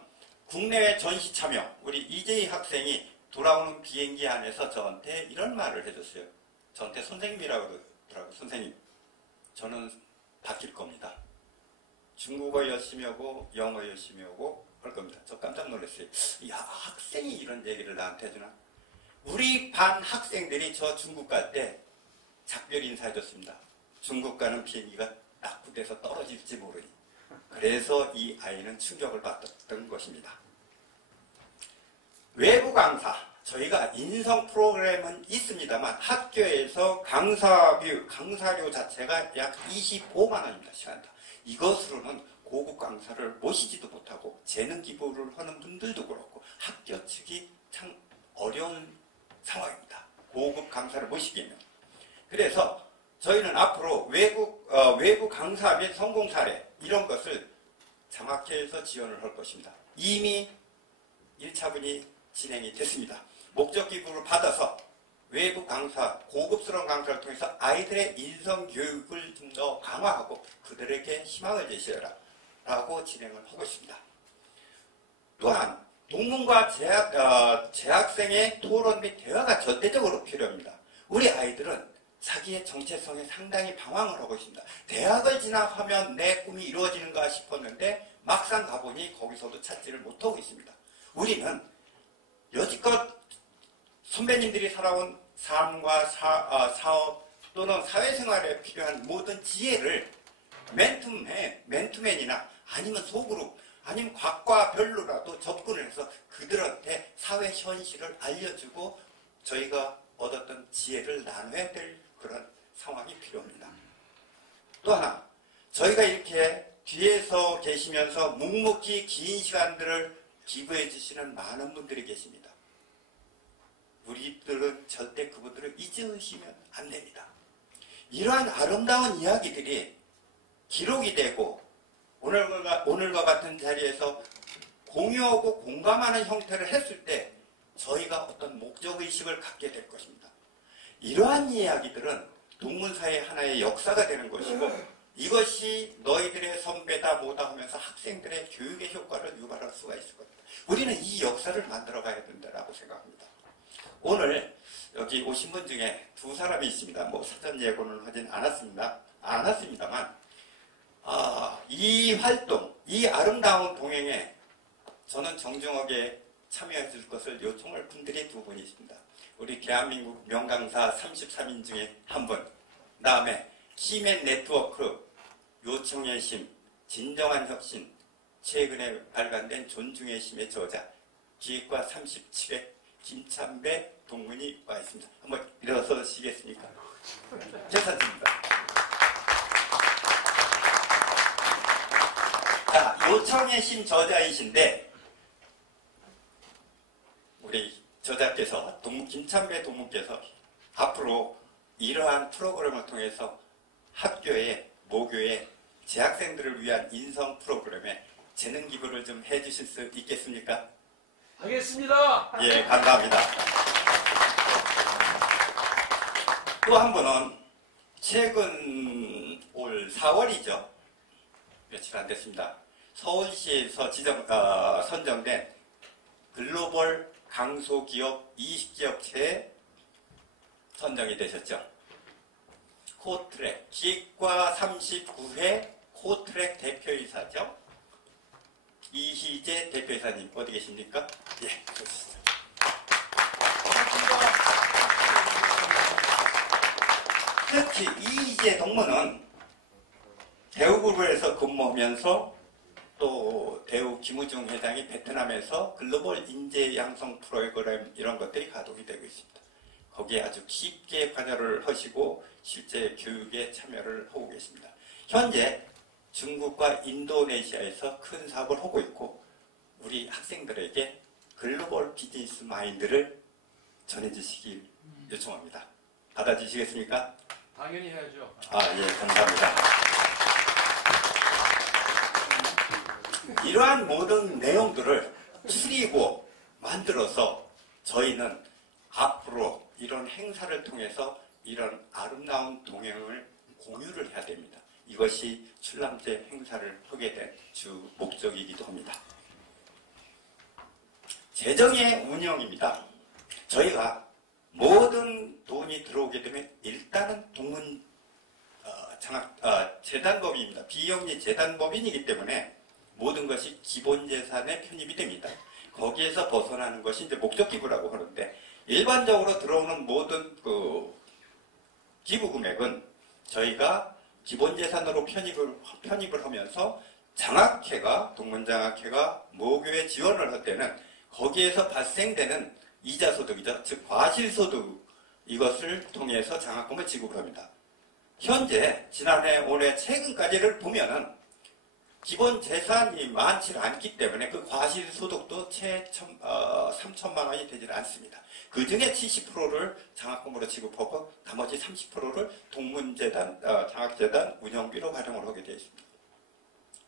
국내외 전시 참여, 우리 이재희 학생이 돌아오는 비행기 안에서 저한테 이런 말을 해줬어요. 저한테 선생님이라고 그러더라고요. 선생님, 저는 바뀔 겁니다. 중국어 열심히 하고 영어 열심히 하고 할 겁니다. 저 깜짝 놀랐어요. 야, 학생이 이런 얘기를 나한테 해주나? 우리 반 학생들이 저 중국 갈 때 작별 인사해줬습니다. 중국 가는 비행기가 낙후돼서 떨어질지 모르니. 그래서 이 아이는 충격을 받았던 것입니다. 외부 강사, 저희가 인성 프로그램은 있습니다만 학교에서 강사료 자체가 약 25만 원입니다. 시간당. 이것으로는 고급 강사를 모시지도 못하고 재능 기부를 하는 분들도 그렇고 학교 측이 참 어려운 상황입니다. 고급 강사를 모시기에는. 그래서 저희는 앞으로 외부 강사 및 성공 사례 이런 것을 장학회에서 지원을 할 것입니다. 이미 1차분이 진행이 됐습니다. 목적 기부를 받아서 외부 강사, 고급스러운 강사를 통해서 아이들의 인성 교육을 좀 더 강화하고 그들에게 희망을 제시해라 라고 진행을 하고 있습니다. 또한 동문과 재학생의 토론 및 대화가 절대적으로 필요합니다. 우리 아이들은 자기의 정체성에 상당히 방황을 하고 있습니다. 대학을 진학하면 내 꿈이 이루어지는가 싶었는데 막상 가보니 거기서도 찾지를 못하고 있습니다. 우리는 여지껏 선배님들이 살아온 삶과 사업 또는 사회생활에 필요한 모든 지혜를 맨투맨이나 아니면 소그룹 아니면 과과별로라도 접근을 해서 그들한테 사회 현실을 알려주고 저희가 얻었던 지혜를 나눠야 될 그런 상황이 필요합니다. 또 하나, 저희가 이렇게 뒤에서 계시면서 묵묵히 긴 시간들을 기부해 주시는 많은 분들이 계십니다. 우리들은 절대 그분들을 잊으시면 안 됩니다. 이러한 아름다운 이야기들이 기록이 되고 오늘과 같은 자리에서 공유하고 공감하는 형태를 했을 때 저희가 어떤 목적의식을 갖게 될 것입니다. 이러한 이야기들은 동문사의 하나의 역사가 되는 것이고 이것이 너희들의 선배다 뭐다 하면서 학생들의 교육의 효과를 유발할 수가 있을 겁니다. 우리는 이 역사를 만들어 가야 된다고 생각합니다. 오늘 여기 오신 분 중에 두 사람이 있습니다. 뭐 사전 예고는 하진 않았습니다만 이 활동, 이 아름다운 동행에 저는 정중하게 참여해 줄 것을 요청할 분들이 두 분이 있습니다. 우리 대한민국 명강사 33인 중에 한 분, 그 다음에 키맨 네트워크 요청의 심, 진정한 혁신, 최근에 발간된 존중의 심의 저자, 기획과 37회 김찬배 동문이 와 있습니다. 한번 일어서시겠습니까? 괜찮습니다. 자, 요청의 심 저자이신데 우리 저자께서 김찬배 동문께서 앞으로 이러한 프로그램을 통해서 학교에 모교에 재학생들을 위한 인성 프로그램에 재능 기부를 좀 해주실 수 있겠습니까? 하겠습니다. 예, 감사합니다. 또 한 분은 최근 올 4월이죠. 며칠 안 됐습니다. 서울시에서 선정된 글로벌 강소기업 20기업체에 선정이 되셨죠. 코트랙, 기획과 39회 코트랙 대표이사죠. 이희재 대표이사님 어디 계십니까? 예, 좋습니다. 특히 이희재 동무는 대우그룹에서 근무하면서 또 대우 김우중 회장이 베트남에서 글로벌 인재 양성 프로그램 이런 것들이 가동이 되고 있습니다. 거기에 아주 깊게 관여를 하시고 실제 교육에 참여를 하고 계십니다. 현재 중국과 인도네시아에서 큰 사업을 하고 있고 우리 학생들에게 글로벌 비즈니스 마인드를 전해주시길 요청합니다. 받아주시겠습니까? 당연히 해야죠. 예, 감사합니다. 이러한 모든 내용들을 추리고 만들어서 저희는 앞으로 이런 행사를 통해서 이런 아름다운 동행을 공유를 해야 됩니다. 이것이 출람제 행사를 하게 된 주 목적이기도 합니다. 재정의 운영입니다. 저희가 모든 돈이 들어오게 되면 일단은 재단법인입니다. 비영리 재단법인이기 때문에 모든 것이 기본재산에 편입이 됩니다. 거기에서 벗어나는 것이 이제 목적기부라고 하는데, 일반적으로 들어오는 모든 그 기부 금액은 저희가 기본재산으로 편입을 하면서 장학회가, 동문장학회가 모교에 지원을 할 때는 거기에서 발생되는 이자소득이죠. 즉 과실소득, 이것을 통해서 장학금을 지급을 합니다. 현재 지난해 올해 최근까지를 보면은 기본 재산이 많지 않기 때문에 그 과실소득도 채 3천만 원이 되질 않습니다. 그 중에 70%를 장학금으로 지급하고 나머지 30%를 동문재단, 장학재단 운영비로 활용을 하게 되어 있습니다.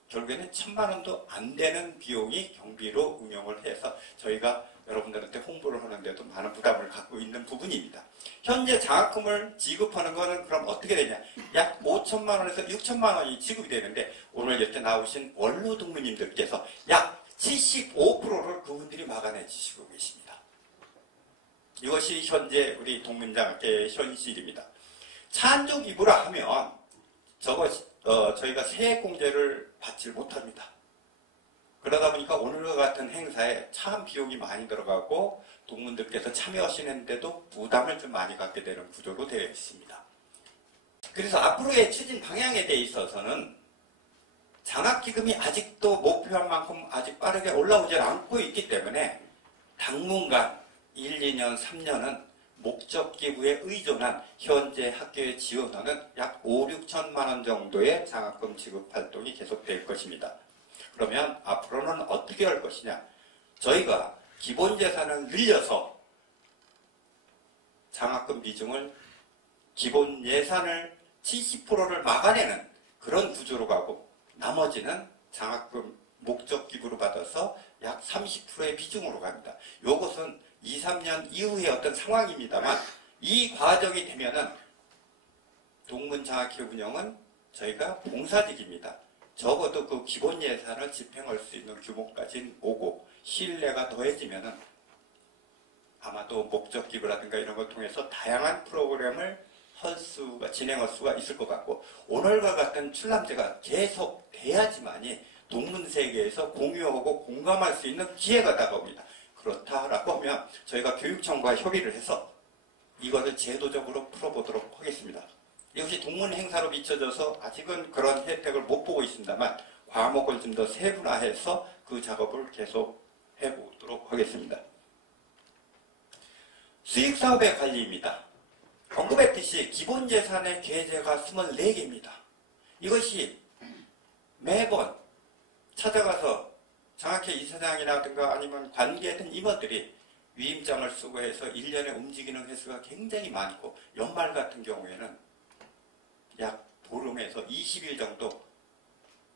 결국에는 1,000만 원도 안 되는 비용이 경비로 운영을 해서 저희가 여러분들한테 홍보를 하는데도 많은 부담을 갖고 있는 부분입니다. 현재 장학금을 지급하는 거는 그럼 어떻게 되냐? 약 5천만 원에서 6천만 원이 지급이 되는데, 오늘 이렇게 나오신 원로 동무님들께서 약 75%를 그분들이 막아내 주시고 계십니다. 이것이 현재 우리 동문장학회의 현실입니다. 찬조 기부라 하면 저희가 세액공제를 받지 못합니다. 그러다 보니까 오늘과 같은 행사에 참 비용이 많이 들어가고 동문들께서 참여하시는데도 부담을 좀 많이 갖게 되는 구조로 되어 있습니다. 그래서 앞으로의 추진 방향에 대해 있어서는 장학기금이 아직도 목표한 만큼 아직 빠르게 올라오지 않고 있기 때문에 당분간 1, 2년, 3년은 목적기부에 의존한 현재 학교의 지원하는 약 5, 6천만 원 정도의 장학금 지급 활동이 계속될 것입니다. 그러면 앞으로는 어떻게 할 것이냐? 저희가 기본재산을 늘려서 장학금 비중을, 기본 예산을 70%를 막아내는 그런 구조로 가고, 나머지는 장학금 목적기부로 받아서 약 30%의 비중으로 갑니다. 이것은 2, 3년 이후의 어떤 상황입니다만, 이 과정이 되면은 동문장학회 운영은 저희가 봉사직입니다. 적어도 그 기본 예산을 집행할 수 있는 규모까지는 오고, 신뢰가 더해지면은 아마도 목적기부라든가 이런 걸 통해서 다양한 프로그램을 진행할 수가 있을 것 같고, 오늘과 같은 출람제가 계속 돼야지만이 동문 세계에서 공유하고 공감할 수 있는 기회가 다가옵니다. 그렇다라고 하면 저희가 교육청과 협의를 해서 이것을 제도적으로 풀어보도록 하겠습니다. 이것이 동문 행사로 비춰져서 아직은 그런 혜택을 못 보고 있습니다만, 과목을 좀 더 세분화해서 그 작업을 계속 해보도록 하겠습니다. 수익사업의 관리입니다. 언급했듯이 기본재산의 계제가 24개입니다. 이것이 매번 찾아가서 장학회 이사장이라든가 아니면 관계된 임원들이 위임장을 쓰고 해서 1년에 움직이는 횟수가 굉장히 많고, 연말 같은 경우에는 약 보름에서 20일 정도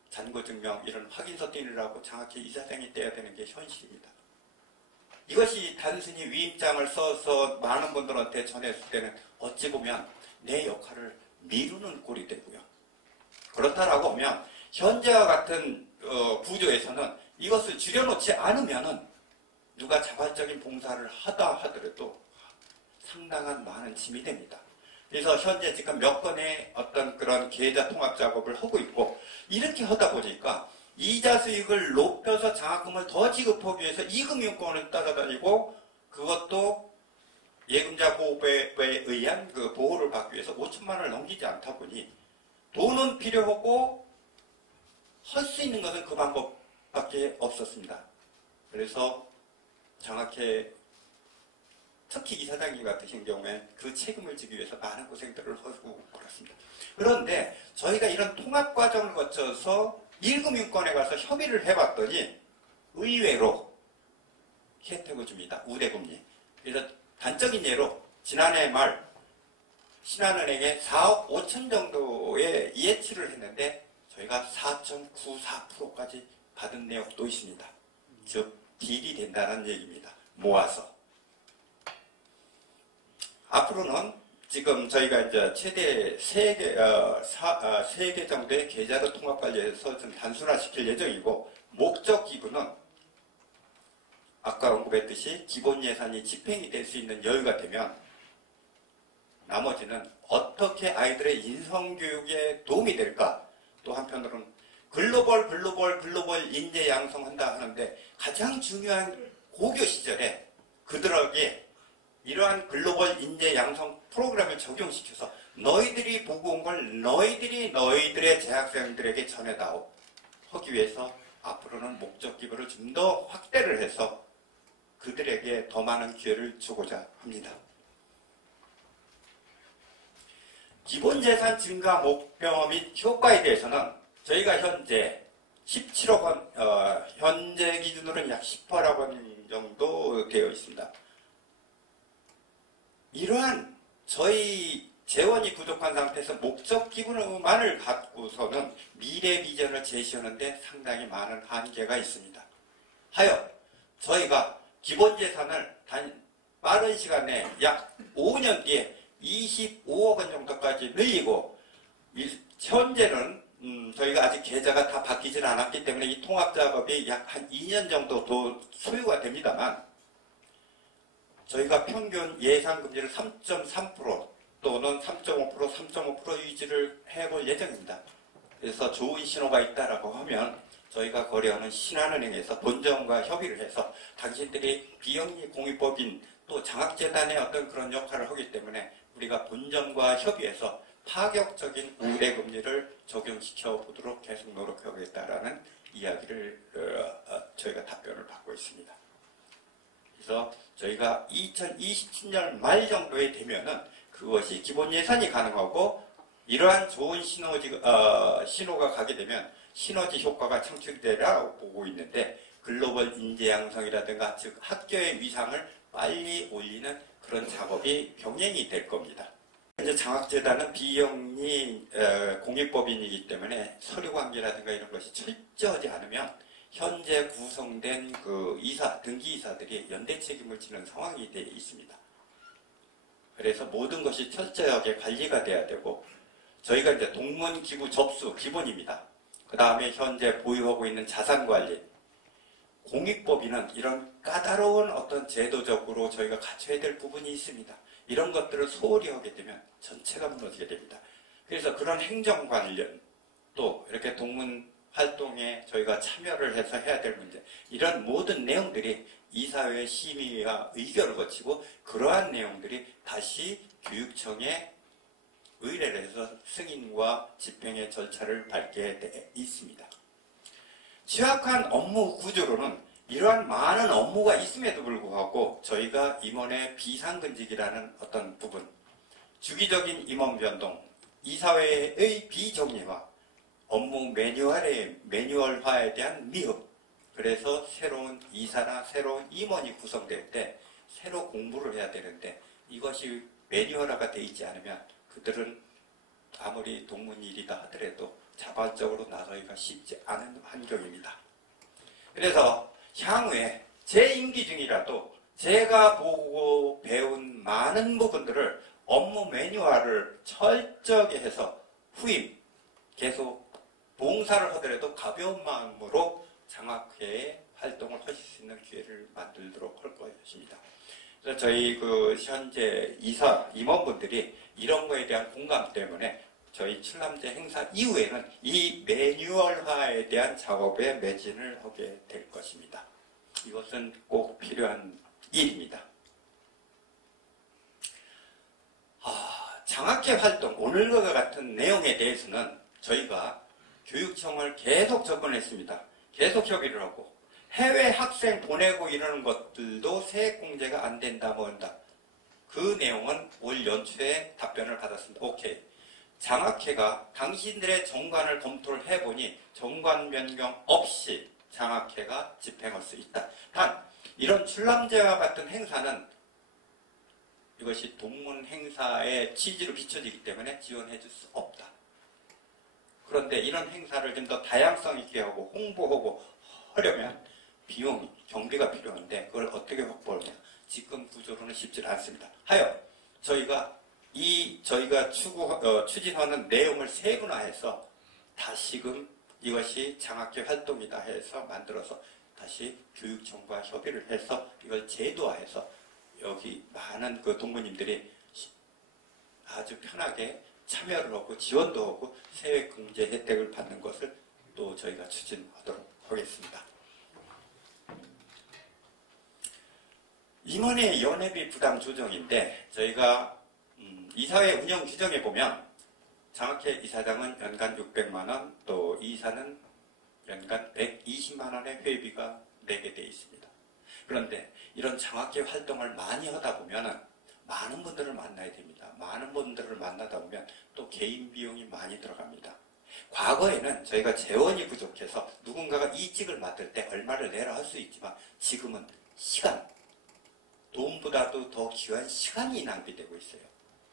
잔고증명 이런 확인서 떼느라고 장학회 이사장이 떼야 되는 게 현실입니다. 이것이 단순히 위임장을 써서 많은 분들한테 전했을 때는 어찌 보면 내 역할을 미루는 꼴이 되고요. 그렇다라고 하면 현재와 같은 구조에서는 이것을 줄여놓지 않으면은 누가 자발적인 봉사를 하다 하더라도 상당한 많은 짐이 됩니다. 그래서 현재 지금 몇 건의 어떤 그런 계좌 통합 작업을 하고 있고, 이렇게 하다 보니까 이자 수익을 높여서 장학금을 더 지급하기 위해서 이금융권을 따라다니고, 그것도 예금자 보호법에 의한 그 보호를 받기 위해서 5천만 원을 넘기지 않다 보니 돈은 필요하고 할 수 있는 것은 그 방법밖에 없었습니다. 그래서 장학회 특히 이사장님 같으신 경우에 그 책임을 지기 위해서 많은 고생들을 하고 그렇습니다. 그런데 저희가 이런 통합 과정을 거쳐서 1금융권에 가서 협의를 해봤더니 의외로 혜택을 줍니다. 우대금리. 그래서 단적인 예로 지난해 말 신한은행에 4억 5천 정도의 예치를 했는데 저희가 4.94%까지 받은 내역도 있습니다. 즉 딜이 된다는 얘기입니다. 모아서. 앞으로는 지금 저희가 이제 최대 3개 정도의 계좌로 통합 관리해서 좀 단순화시킬 예정이고, 목적 기부는 아까 언급했듯이 기본 예산이 집행이 될 수 있는 여유가 되면 나머지는 어떻게 아이들의 인성교육에 도움이 될까? 또 한편으로는 글로벌 인재 양성한다 하는데 가장 중요한 고교 시절에 그들에게 이러한 글로벌 인재 양성 프로그램을 적용시켜서 너희들이 보고 온 걸 너희들이 너희들의 재학생들에게 전해다오 하기 위해서 앞으로는 목적 기부를 좀 더 확대를 해서 그들에게 더 많은 기회를 주고자 합니다. 기본재산 증가 목표 및 효과에 대해서는 저희가 현재 17억 원, 현재 기준으로는 약 18억 원 정도 되어 있습니다. 이러한 저희 재원이 부족한 상태에서 목적 기부만을 갖고서는 미래 비전을 제시하는데 상당히 많은 한계가 있습니다. 하여 저희가 기본재산을 빠른 시간에 약 5년 뒤에 25억 원 정도까지 늘리고 현재는 저희가 아직 계좌가 다 바뀌질 않았기 때문에 이 통합 작업이 약 한 2년 정도 더 소요가 됩니다만 저희가 평균 예상 금리를 3.3% 또는 3.5%, 3.5% 유지를 해볼 예정입니다. 그래서 좋은 신호가 있다라고 하면 저희가 거래하는 신한은행에서 본점과 협의를 해서 당신들이 비영리 공익법인 또 장학재단의 어떤 그런 역할을 하기 때문에 우리가 본점과 협의해서 파격적인 우대 금리를 적용시켜 보도록 계속 노력하겠다라는 이야기를 저희가 답변을 받고 있습니다. 그래서 저희가 2027년 말 정도에 되면은 그것이 기본 예산이 가능하고 이러한 좋은 신호가 가게 되면 시너지 효과가 창출되라고 보고 있는데 글로벌 인재 양성이라든가 즉 학교의 위상을 빨리 올리는 그런 작업이 병행이 될 겁니다. 현재 장학재단은 비영리 공익법인이기 때문에 서류관계라든가 이런 것이 철저하지 않으면 현재 구성된 그 등기이사들이 연대 책임을 지는 상황이 되어 있습니다. 그래서 모든 것이 철저하게 관리가 돼야 되고 저희가 이제 동문 기부 접수 기본입니다. 그 다음에 현재 보유하고 있는 자산관리, 공익법인은 이런 까다로운 어떤 제도적으로 저희가 갖춰야 될 부분이 있습니다. 이런 것들을 소홀히 하게 되면 전체가 무너지게 됩니다. 그래서 그런 행정 관련 또 이렇게 동문 활동에 저희가 참여를 해서 해야 될 문제 이런 모든 내용들이 이사회 심의와 의결을 거치고 그러한 내용들이 다시 교육청에 의뢰를 해서 승인과 집행의 절차를 밟게 돼 있습니다. 취약한 업무 구조로는 이러한 많은 업무가 있음에도 불구하고 저희가 임원의 비상근직이라는 어떤 부분, 주기적인 임원 변동, 이사회의 비정리화, 업무 매뉴얼화에 대한 미흡, 그래서 새로운 이사나 새로운 임원이 구성될 때 새로 공부를 해야 되는데 이것이 매뉴얼화가 되어 있지 않으면 그들은 아무리 동문일이다 하더라도 자발적으로 나서기가 쉽지 않은 환경입니다. 그래서 향후에 제 임기 중이라도 제가 보고 배운 많은 부분들을 업무 매뉴얼을 철저하게 해서 후임, 계속 봉사를 하더라도 가벼운 마음으로 장학회의 활동을 하실 수 있는 기회를 만들도록 할 것입니다. 그래서 저희 현재 임원분들이 이런 거에 대한 공감 때문에 저희 출남제 행사 이후에는 이 매뉴얼화에 대한 작업에 매진을 하게 될 것입니다. 이것은 꼭 필요한 일입니다. 장학회 활동, 오늘과 같은 내용에 대해서는 저희가 교육청을 계속 접근했습니다. 계속 협의를 하고 해외 학생 보내고 이러는 것들도 세액공제가 안 된다 뭐 한다. 그 내용은 올 연초에 답변을 받았습니다. 오케이. 장학회가 당신들의 정관을 검토를 해보니 정관 변경 없이 장학회가 집행할 수 있다. 단 이런 출남제와 같은 행사는 이것이 동문 행사의 취지로 비춰지기 때문에 지원해 줄 수 없다. 그런데 이런 행사를 좀 더 다양성 있게 하고 홍보하고 하려면 비용이, 경비가 필요한데 그걸 어떻게 확보하느냐. 지금 구조로는 쉽지 않습니다. 하여 저희가 추진하는 내용을 세분화해서 다시금 이것이 장학회 활동이다 해서 만들어서 다시 교육청과 협의를 해서 이걸 제도화해서 여기 많은 동무님들이 아주 편하게 참여를 하고 지원도 하고 세액공제 혜택을 받는 것을 또 저희가 추진하도록 하겠습니다. 임원의 연회비 부담 조정인데 저희가 이사회 운영 규정에 보면 장학회 이사장은 연간 600만 원, 또 이사는 연간 120만 원의 회비가 내게 되어 있습니다. 그런데 이런 장학회 활동을 많이 하다 보면 많은 분들을 만나야 됩니다. 많은 분들을 만나다 보면 또 개인 비용이 많이 들어갑니다. 과거에는 저희가 재원이 부족해서 누군가가 이직을 맡을 때 얼마를 내라 할 수 있지만 지금은 시간, 돈보다도 더 귀한 시간이 낭비되고 있어요.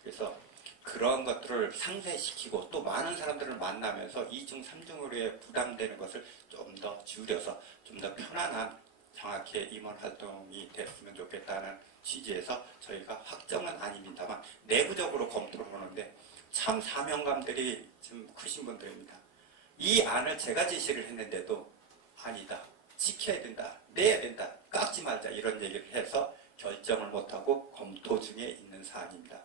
그래서 그런 것들을 상쇄시키고 또 많은 사람들을 만나면서 2중, 3중으로의 부담되는 것을 좀 더 줄여서 좀 더 편안한 장학회 임원 활동이 됐으면 좋겠다는 취지에서 저희가 확정은 아닙니다만 내부적으로 검토를 하는데 참 사명감들이 좀 크신 분들입니다. 이 안을 제가 제시를 했는데도 아니다, 지켜야 된다, 내야 된다, 깎지 말자 이런 얘기를 해서 결정을 못하고 검토 중에 있는 사안입니다.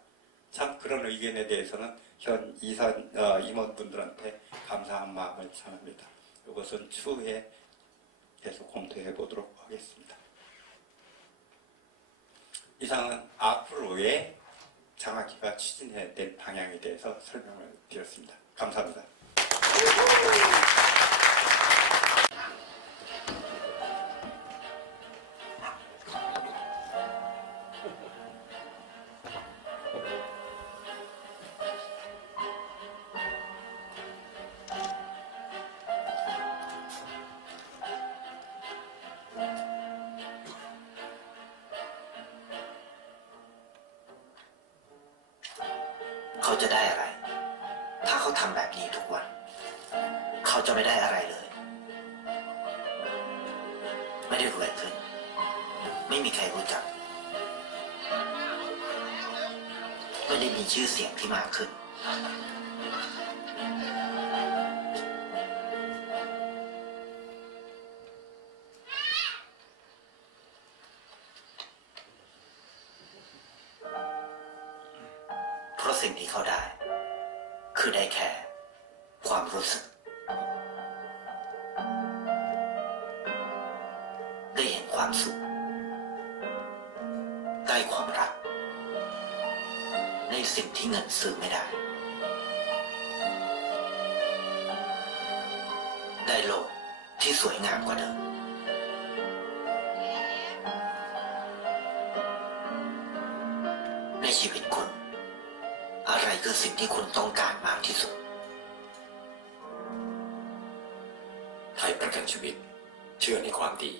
참 그런 의견에 대해서는 현 임원분들한테 감사한 마음을 전합니다. 이것은 추후에 계속 검토해 보도록 하겠습니다. 이상은 앞으로의 장학회가 추진해야 될 방향에 대해서 설명을 드렸습니다. 감사합니다.เขาจะได้อะไร ถ้าเขาทำแบบนี้ทุกวัน เขาจะไม่ได้อะไรเลย ไม่ได้รวยขึ้น ไม่มีใครรู้จัก ไม่ได้มีชื่อเสียงที่มากขึ้น เพราะสิ่งที่เขาได้ คือได้แค่ความรู้สึก ได้เห็นความสุข ได้ความรัก ในสิ่งที่เงินซื้อไม่ได้ ได้โลกที่สวยงามกว่าเดิม ในชีวิตคุณ อะไรคือสิ่งที่คุณต้องการมากที่สุด ไทยประกันชีวิตเชื่อในความดี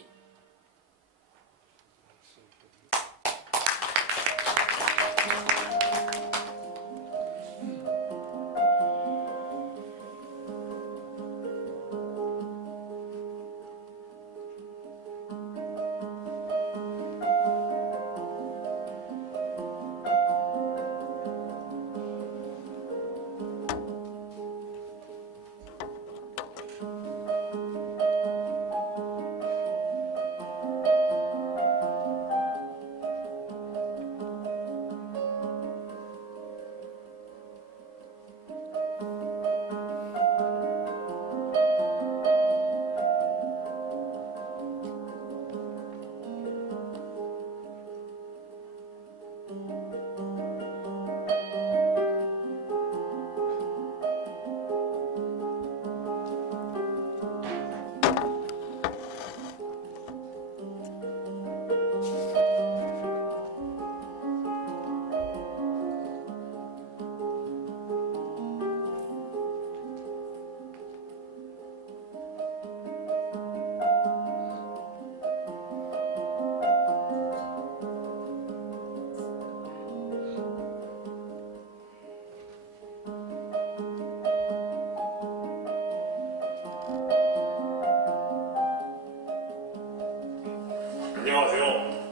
안녕하세요.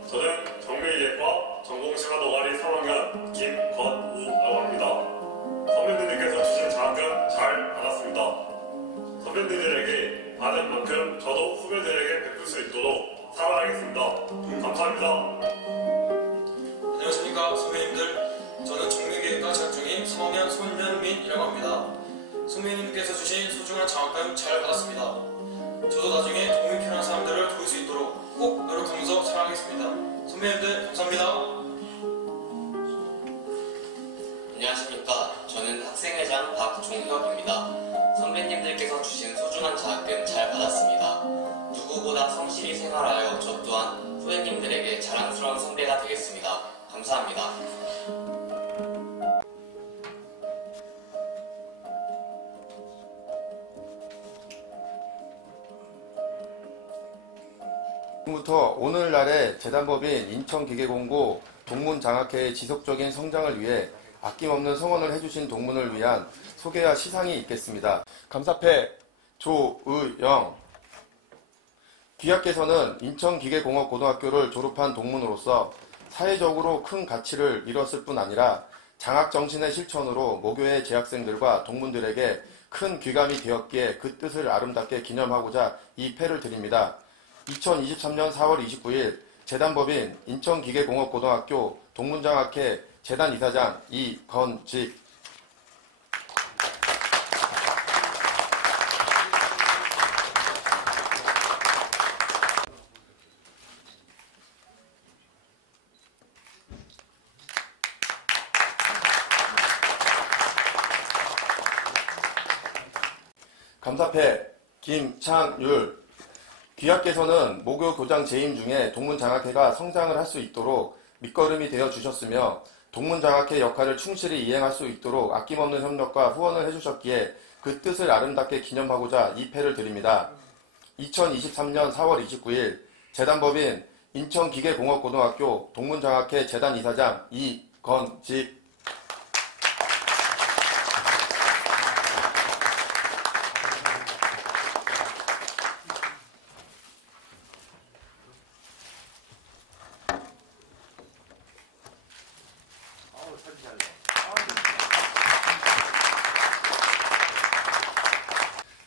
저는 정밀예과 전공시간 동아리 3학년 김건우라고 합니다. 선배님들께서 주신 장학금 잘 받았습니다. 선배님들에게 받은 만큼 저도 후배들에게 베풀 수 있도록 살아가겠습니다. 감사합니다. 안녕하십니까 선배님들. 저는 정밀예과 재학 중인 2025년 손현민이라고 합니다. 손민님께서 주신 소중한 장학금 잘 받았습니다. 저도 나중에 도움이 필요한 사람들을 도울 수 있도록 꼭 노력하면서 살아가겠습니다. 선배님들 감사합니다. 안녕하십니까. 저는 학생회장 박종혁입니다. 선배님들께서 주신 소중한 장학금 잘 받았습니다. 누구보다 성실히 생활하여 저 또한 후배님들에게 자랑스러운 선배가 되겠습니다. 감사합니다. 지금부터 오늘날의 재단법인 인천기계공고 동문장학회의 지속적인 성장을 위해 아낌없는 성원을 해주신 동문을 위한 소개와 시상이 있겠습니다. 감사패 조의영. 귀하께서는 인천기계공업고등학교를 졸업한 동문으로서 사회적으로 큰 가치를 이뤘을 뿐 아니라 장학정신의 실천으로 모교의 재학생들과 동문들에게 큰 귀감이 되었기에 그 뜻을 아름답게 기념하고자 이 패를 드립니다. 2023년 4월 29일 재단법인 인천기계공업고등학교 동문장학회 재단 이사장 이건직. 감사패 김창율. 귀하께서는 모교 교장 재임 중에 동문장학회가 성장을 할 수 있도록 밑거름이 되어 주셨으며 동문장학회 역할을 충실히 이행할 수 있도록 아낌없는 협력과 후원을 해주셨기에 그 뜻을 아름답게 기념하고자 이 패를 드립니다. 2023년 4월 29일 재단법인 인천기계공업고등학교 동문장학회 재단 이사장 이건직.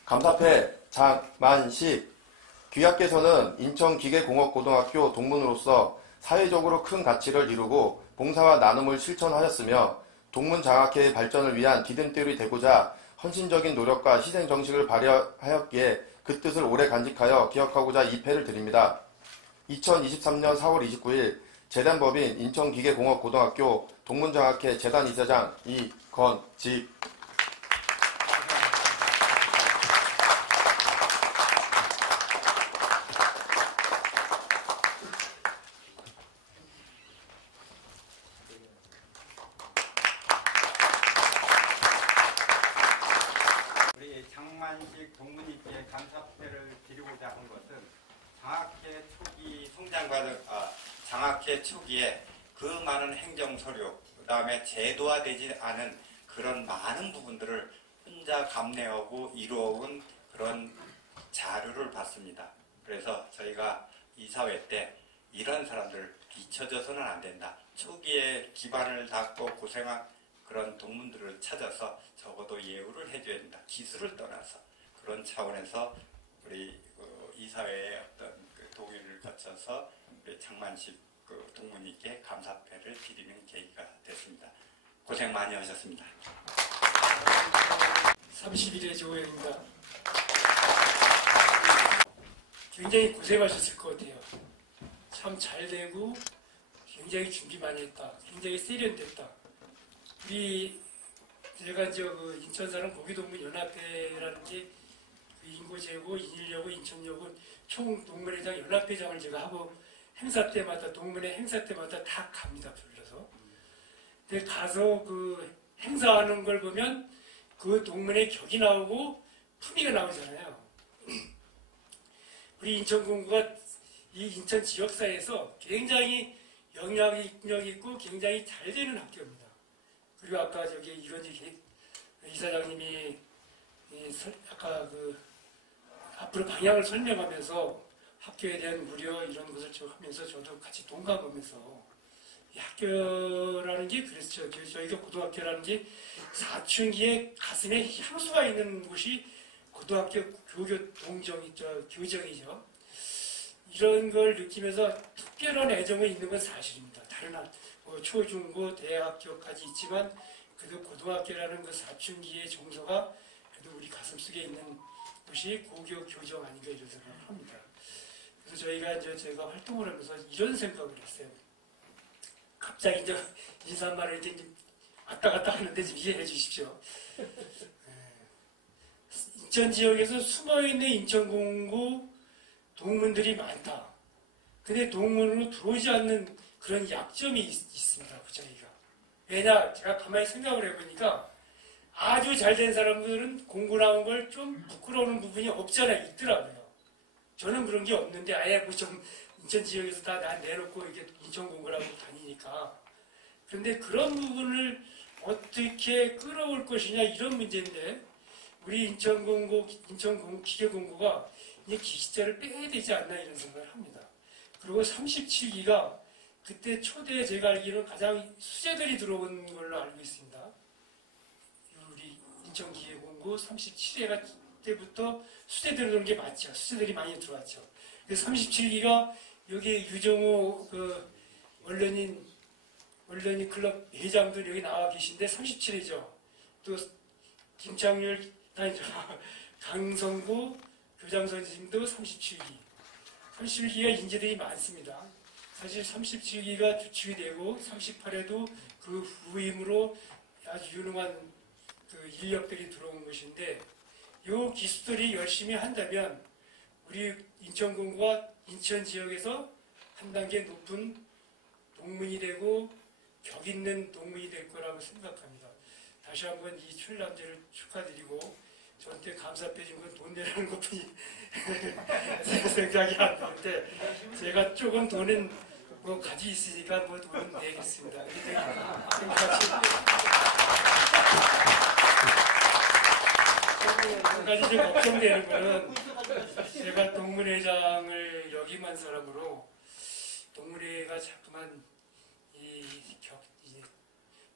감사패 장만식. 귀하께서는 인천기계공업고등학교 동문으로서 사회적으로 큰 가치를 이루고 봉사와 나눔을 실천하였으며 동문장학회의 발전을 위한 디딤돌이 되고자 헌신적인 노력과 희생정신을 발휘하였기에 그 뜻을 오래 간직하여 기억하고자 이 패를 드립니다. 2023년 4월 29일 재단법인 인천기계공업고등학교 동문장학회 재단 이사장 이건직. 우리 장만식 동문님께 감사패를 드리고자 한 것은 장학회 초기 성장 과정, 장학회 초기에 그 많은 행정 서류, 그 다음에 제도화되지 않은 그런 많은 부분들을 혼자 감내하고 이루어온 그런 자료를 봤습니다. 그래서 저희가 이사회 때 이런 사람들 잊혀져서는 안 된다. 초기에 기반을 닦고 고생한 그런 동문들을 찾아서 적어도 예우를 해줘야 된다. 기술을 떠나서 그런 차원에서 우리 이사회의 어떤 그 동의를 거쳐서 우리 장만식 동문님께 감사패를 드리는 계기가 됐습니다. 고생 많이 하셨습니다. 31회 조호영입니다. 굉장히 고생하셨을 것 같아요. 참 잘 되고 굉장히 준비 많이 했다. 굉장히 세련됐다. 제가 인천사는 고기동문연합회라는 게 인고제고, 인일여고, 인천여고 총 동문회장 연합회장을 제가 하고 행사 때마다 동문회 행사 때마다 다 갑니다. 불러서. 근데 가서 그 행사하는 걸 보면 그 동문회 격이 나오고 품위가 나오잖아요. 우리 인천공구가 이 인천 지역사회에서 굉장히 영향력 있고 굉장히 잘 되는 학교입니다. 그리고 아까 이건지 이사장님이 아까 앞으로 방향을 설명하면서 학교에 대한 우려 이런 것을 하면서 저도 같이 동감하면서 이 학교라는 게 그랬죠. 저희가 고등학교라는 게 사춘기에 가슴에 향수가 있는 곳이 고등학교 교정이죠. 이런 걸 느끼면서 특별한 애정이 있는 건 사실입니다. 다른 초, 중, 고, 대학교까지 있지만 그래도 고등학교라는 그 사춘기의 정서가 그래도 우리 가슴속에 있는 것이 고교 교정 아닌가 이런 생각을 합니다. 그래서 저희가 이제 제가 활동을 하면서 이런 생각을 했어요. 갑자기 이제 인사말을 이렇게 왔다 갔다 하는데 좀 이해해 주십시오. 인천 지역에서 숨어있는 인천공고 동문들이 많다. 근데 동문으로 들어오지 않는 그런 약점이 있습니다. 그 저희가. 왜냐? 제가 가만히 생각을 해보니까 아주 잘된 사람들은 공부 나온 걸 좀 부끄러우는 부분이 없잖아 있더라고요. 저는 그런 게 없는데 아예 뭐 좀 인천 지역에서 다 나 내놓고 이렇게 인천 공부라고 다니니까. 그런데 그런 부분을 어떻게 끌어올 것이냐 이런 문제인데 우리 인천 기계공고가 이제 기시자를 빼야 되지 않나 이런 생각을 합니다. 그리고 37기가 그때 초대에 제가 알기로는 가장 수재들이 들어온 걸로 알고 있습니다. 우리 인천기계공고 37회가 때부터 수재들이 들어온 게 맞죠. 수재들이 많이 들어왔죠. 그래서 37기가 여기 유정호 그 언론인 클럽 회장도 여기 나와 계신데 37회죠. 또 김창률 아니죠. 강성구 교장 선생님도 37기. 37기가 인재들이 많습니다. 사실 37기가 주축이 되고 38회도 그 후임으로 아주 유능한 그 인력들이 들어온 것인데 이 기수들이 열심히 한다면 우리 인천공고가 인천 지역에서 한 단계 높은 동문이 되고 격 있는 동문이 될 거라고 생각합니다. 다시 한번 이 출남제를 축하드리고 저한테 감사패 준 건 돈 내라는 것뿐이 생각이 안 나는데 제가 조금 돈은 뭐 가지 있으니까 뭐 돈은 내겠습니다. 한 가지 좀 걱정되는 거는 제가 동문회장을 역임한 사람으로 동문회가 자꾸만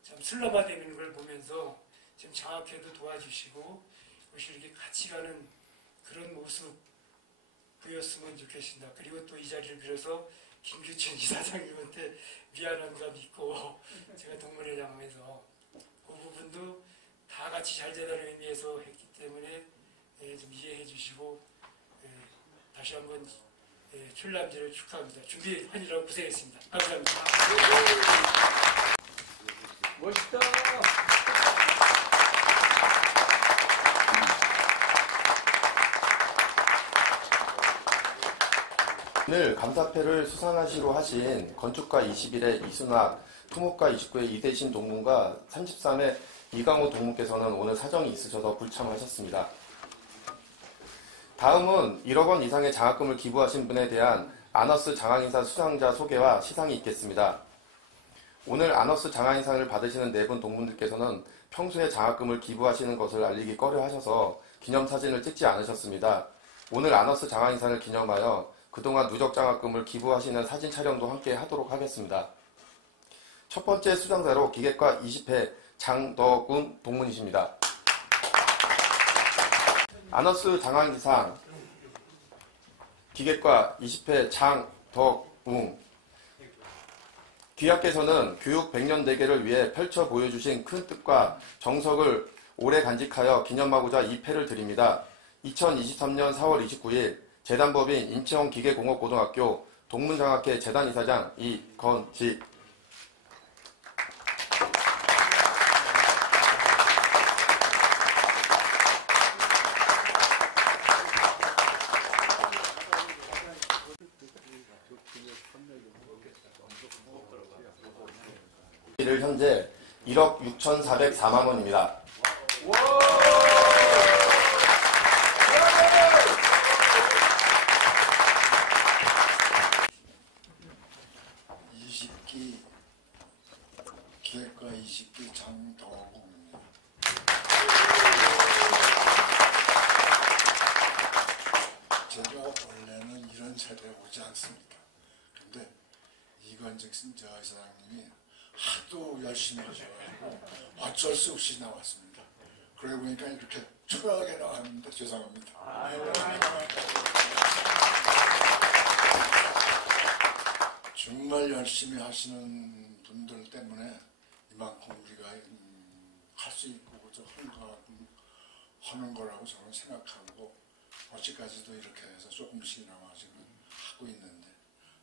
참 슬럼화되는 걸 보면서 좀 장학회도 도와주시고 혹시 이렇게 같이 가는 그런 모습 보였으면 좋겠습니다. 그리고 또 이 자리를 빌어서 김규춘 이사장님한테 미안한 감 있고 제가 동문회장 하면서 그 부분도 다 같이 잘 되다는 의미에서 했기 때문에 좀 이해해 주시고 다시 한번 출남제를 축하합니다. 준비하느라고 고생했습니다. 감사합니다. 멋있다. 오늘 감사패를 수상하시로 하신 건축가 21회 이순학, 토목가 29회 이대신 동문과 33회 이강호 동문께서는 오늘 사정이 있으셔서 불참하셨습니다. 다음은 1억 원 이상의 장학금을 기부하신 분에 대한 아너스 장학인상 수상자 소개와 시상이 있겠습니다. 오늘 아너스 장학인상을 받으시는 네 분 동문들께서는 평소에 장학금을 기부하시는 것을 알리기 꺼려 하셔서 기념사진을 찍지 않으셨습니다. 오늘 아너스 장학인상을 기념하여 그동안 누적 장학금을 기부하시는 사진 촬영도 함께 하도록 하겠습니다. 첫 번째 수상자로 기계과 20회 장덕운 동문이십니다. 아너스 장학인상 기계과 20회 장덕웅. 귀하께서는 교육 100년 대계를 위해 펼쳐 보여주신 큰 뜻과 정석을 오래 간직하여 기념하고자 이 패를 드립니다. 2023년 4월 29일 재단법인 인천기계공업고등학교 동문장학회 재단이사장 이건식. 이를 현재 1억 6,404만 원입니다. 20기 기획과 20기 장덕웅입니다. 제가 원래는 이런 자리에 오지 않습니다. 근데 이건직 이사장님이 하도 열심히 하셔가지고 어쩔 수 없이 나왔습니다. 그러고 보니까 이렇게 초라하게 나왔는데 죄송합니다. 정말 열심히 하시는 분들 때문에 이만큼 우리가 하는 거라고 저는 생각하고 어찌까지도 이렇게 해서 조금씩이나마 지금 하고 있는데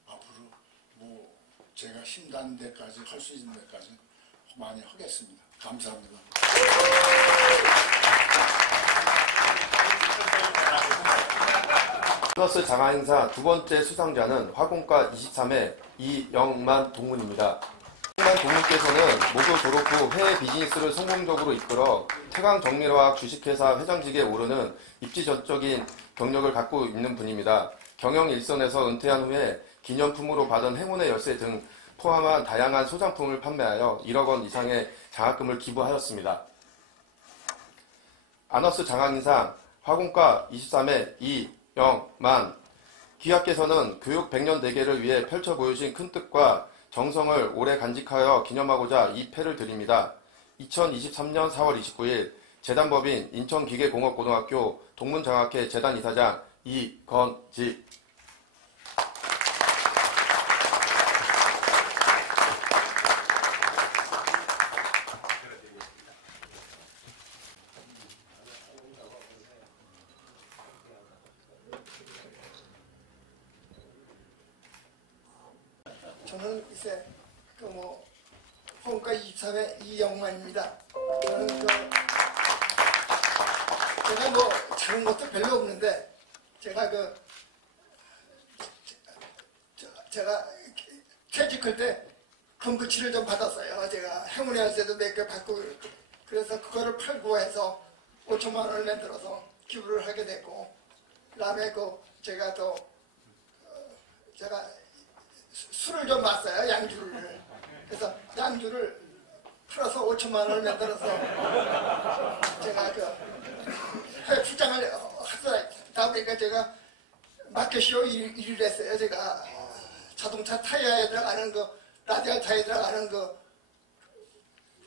앞으로 뭐 제가 힘닿는 데까지 할 수 있는 데까지 많이 하겠습니다. 감사합니다. 아너스 장학인상 두 번째 수상자는 화공과 23회 이영만 동문입니다. 이영만 동문께서는 모교 졸업 후 해외 비즈니스를 성공적으로 이끌어 태광정밀화학 주식회사 회장직에 오르는 입지전적인 경력을 갖고 있는 분입니다. 경영 일선에서 은퇴한 후에 기념품으로 받은 행운의 열쇠 등 포함한 다양한 소장품을 판매하여 1억 원 이상의 장학금을 기부하였습니다. 아너스 장학인상 화공과 23회 이영만 귀하께서는 교육 100년 대계를 위해 펼쳐 보여주신 큰 뜻과 정성을 오래 간직하여 기념하고자 이 패를 드립니다. 2023년 4월 29일 재단법인 인천기계공업고등학교 동문장학회 재단 이사장 이건지. 저는 이제 화공과 23회 이영만입니다. 저는 제가 작은 것도 별로 없는데 제가 제가 퇴직할 때 금부치를 좀 받았어요. 제가 행운의 열쇠도 몇 개 받고 그래서 그거를 팔고 해서 5천만 원을 만들어서 기부를 하게 됐고 그다음에 제가 술을 좀 마셔요. 양주를. 그래서 양주를 풀어서 5천만 원을 만들어서 제가 회장을 하다 보니까 제가 마켓쇼 일을 했어요. 제가 자동차 타이어에 들어가는 라디얼 타이어에 들어가는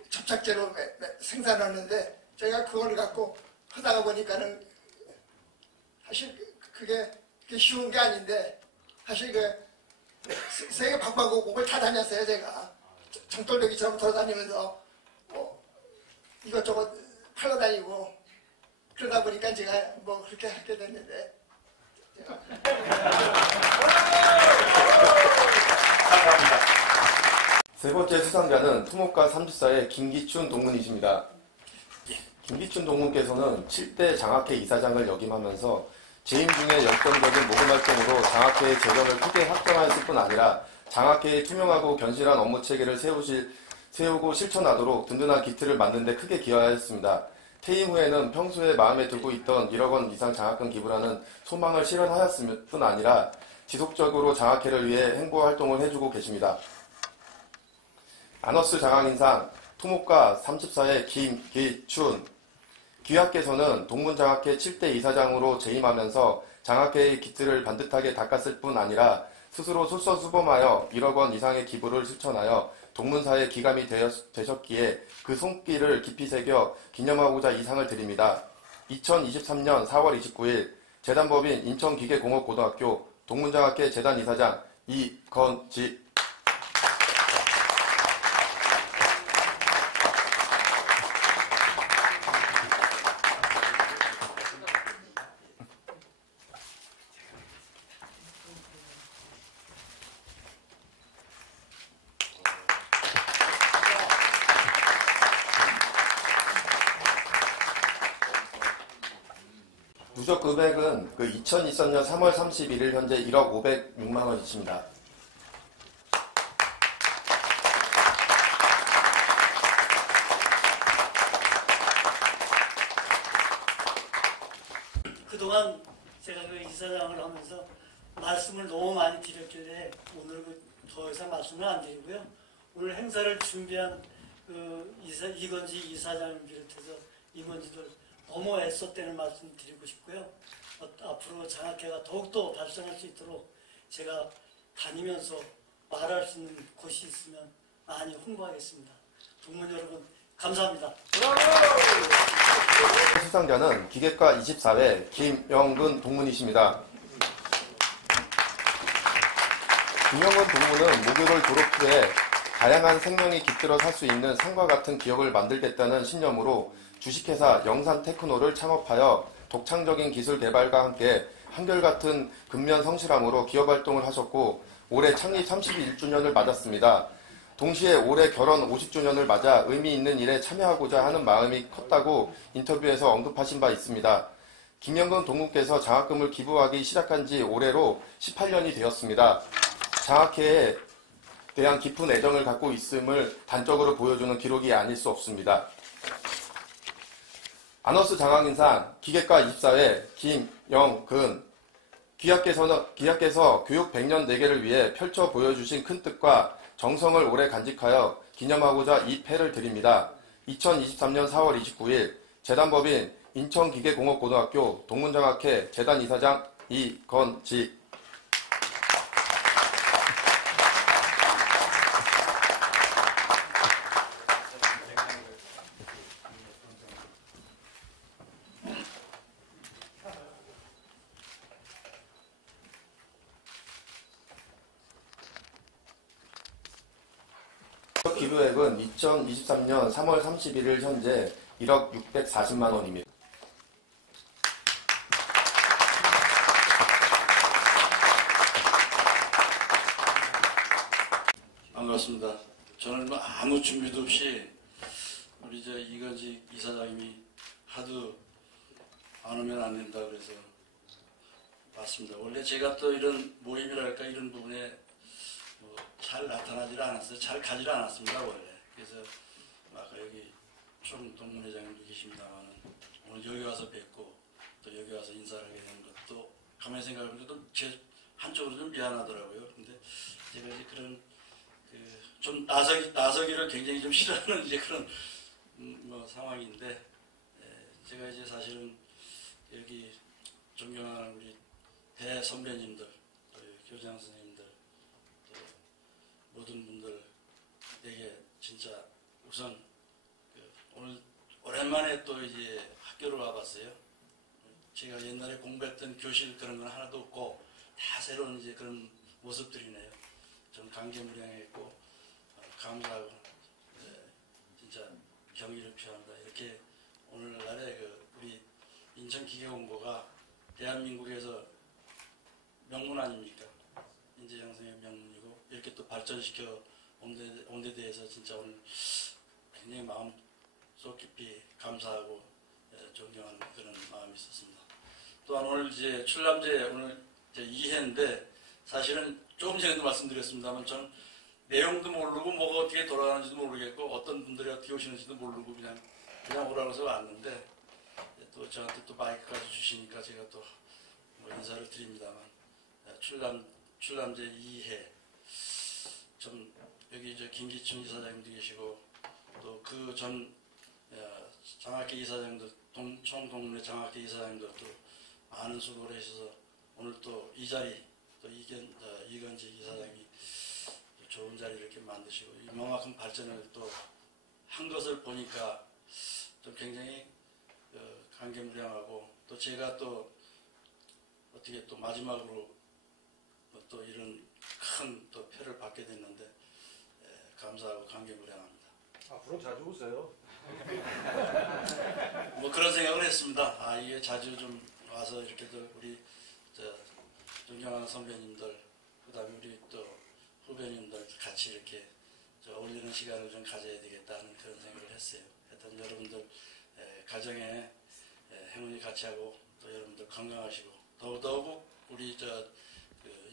접착제로 생산하는데 제가 그걸 갖고 하다가 보니까는 사실 그게 쉬운 게 아닌데 사실 세계 방방곡곡을 다 다녔어요. 제가 장돌배기처럼 돌아다니면서 이것저것 팔러 다니고 그러다 보니까 제가 그렇게 하게 됐는데 세 번째 수상자는 토목과 34의 김기춘 동문이십니다. 김기춘 동문께서는 7대 장학회 이사장을 역임하면서 재임 중에 열정적인 모금 활동으로 장학회의 재정을 크게 확장하였을 뿐 아니라 장학회의 투명하고 견실한 업무 체계를 세우고 실천하도록 든든한 기틀을 만드는 데 크게 기여하였습니다. 퇴임 후에는 평소에 마음에 두고 있던 1억 원 이상 장학금 기부라는 소망을 실현하였을 뿐 아니라 지속적으로 장학회를 위해 행보 활동을 해주고 계십니다. 아너스 장학인상 토목과 34의 김기춘 귀하께서는 동문장학회 7대 이사장으로 재임하면서 장학회의 기틀을 반듯하게 닦았을 뿐 아니라 스스로 솔선수범하여 1억 원 이상의 기부를 실천하여 동문사의 기감이 되셨기에 그 손길을 깊이 새겨 기념하고자 이 상을 드립니다. 2023년 4월 29일 재단법인 인천기계공업고등학교 동문장학회 재단 이사장 이건지. 누적 금액은 2023년 3월 31일 현재 1억 506만 원이십니다. 그동안 제가 이사장을 하면서 말씀을 너무 많이 드렸길래 오늘 더 이상 말씀을 안 드리고요. 오늘 행사를 준비한 이건지 이사장을 비롯해서 임원진들 너무 애썼다는 말씀 드리고 싶고요. 앞으로 장학회가 더욱더 발전할 수 있도록 제가 다니면서 말할 수 있는 곳이 있으면 많이 홍보하겠습니다. 동문 여러분 감사합니다. 수상자는 기계과 24회 김영근 동문이십니다. 김영근 동문은 모교를 졸업 후에 다양한 생명이 깃들어 살 수 있는 산과 같은 기업을 만들겠다는 신념으로 주식회사 영산테크노를 창업하여 독창적인 기술 개발과 함께 한결같은 근면 성실함으로 기업활동을 하셨고 올해 창립 31주년을 맞았습니다. 동시에 올해 결혼 50주년을 맞아 의미 있는 일에 참여하고자 하는 마음이 컸다고 인터뷰에서 언급하신 바 있습니다. 김영근 동무께서 장학금을 기부하기 시작한 지 올해로 18년이 되었습니다. 장학회에 대한 깊은 애정을 갖고 있음을 단적으로 보여주는 기록이 아닐 수 없습니다. 아너스 장학인상 기계과 24회 김영근 귀하께서 교육 100년 대계를 위해 펼쳐 보여주신 큰 뜻과 정성을 오래 간직하여 기념하고자 이 패를 드립니다. 2023년 4월 29일 재단법인 인천기계공업고등학교 동문장학회 재단 이사장 이건직. 기부액은 2023년 3월 31일 현재 1억 640만 원입니다. 반갑습니다. 저는 아무 준비도 없이 우리 이건직 이사장님이 하도 안 오면 안 된다 그래서 왔습니다. 원래 제가 또 이런 모임이랄까 이런 부분에 잘 나타나질 않았어요. 잘 가지를 않았습니다, 원래. 그래서 아까 여기 총동문회장님도 계십니다만 오늘 여기 와서 뵙고 또 여기 와서 인사를 하게 된 것도 가만히 생각해보면 또 제 한쪽으로 좀 미안하더라고요. 근데 제가 이제 그런 좀 나서기를 굉장히 좀 싫어하는 이제 그런 상황인데 제가 이제 사실은 여기 존경하는 우리 대선배님들, 교장 선생님들, 모든 분들에게 진짜 우선 오늘 오랜만에 또 이제 학교를 와봤어요. 제가 옛날에 공부했던 교실 그런 건 하나도 없고 다 새로운 이제 그런 모습들이네요. 좀 감개무량했고 감사하고 진짜 경의를 표합니다. 이렇게 오늘날에 우리 인천기계공고가 대한민국에서 명문 아닙니까? 인재양성의 명문이고 이렇게 또 발전시켜 온데 대해서 진짜 오늘 굉장히 마음속 깊이 감사하고 존경하는 그런 마음이 있었습니다. 또한 오늘 이제 출람제 오늘 이제 2회인데 사실은 조금 전에도 말씀드렸습니다만 전 내용도 모르고 뭐가 어떻게 돌아가는지도 모르겠고 어떤 분들이 어떻게 오시는지도 모르고 그냥 오라고 해서 왔는데 또 저한테 또 마이크까지 주시니까 제가 또 인사를 드립니다만 출람제 2회 좀 여기 김기춘 이사장님도 계시고 또 그 전 장학회 이사장들 총동문회 장학회 이사장들도 많은 수고를 해주셔서 오늘 또 이 자리 또 이건직 이사장이 좋은 자리를 이렇게 만드시고 이만큼 발전을 또 한 것을 보니까 좀 굉장히 감개무량하고 또 제가 또 어떻게 또 마지막으로 또 이런 큰 또 표를 받게 됐는데 감사하고 감개무량합니다. 앞으로 자주 오세요. 그런 생각을 했습니다. 이게 자주 좀 와서 이렇게 또 우리 존경하는 선배님들 그다음에 우리 또 후배님들 같이 이렇게 어울리는 시간을 좀 가져야 되겠다는 그런 생각을 했어요. 하여튼 여러분들 가정에 행운이 같이 하고 또 여러분들 건강하시고 더더욱 우리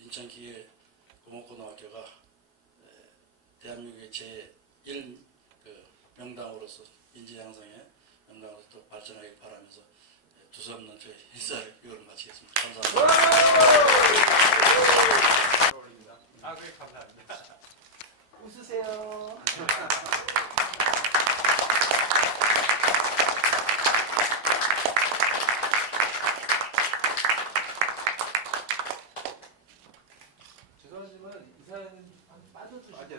인천기계공업고등학교가 대한민국의 제1 명당으로서 인재양성의 명당으로서 또 발전하길 바라면서 두서없는 저희 인사를 이걸 마치겠습니다. 감사합니다. 그래 감사합니다. 웃으세요. 죄송하지만 이사장님 빠져주시죠.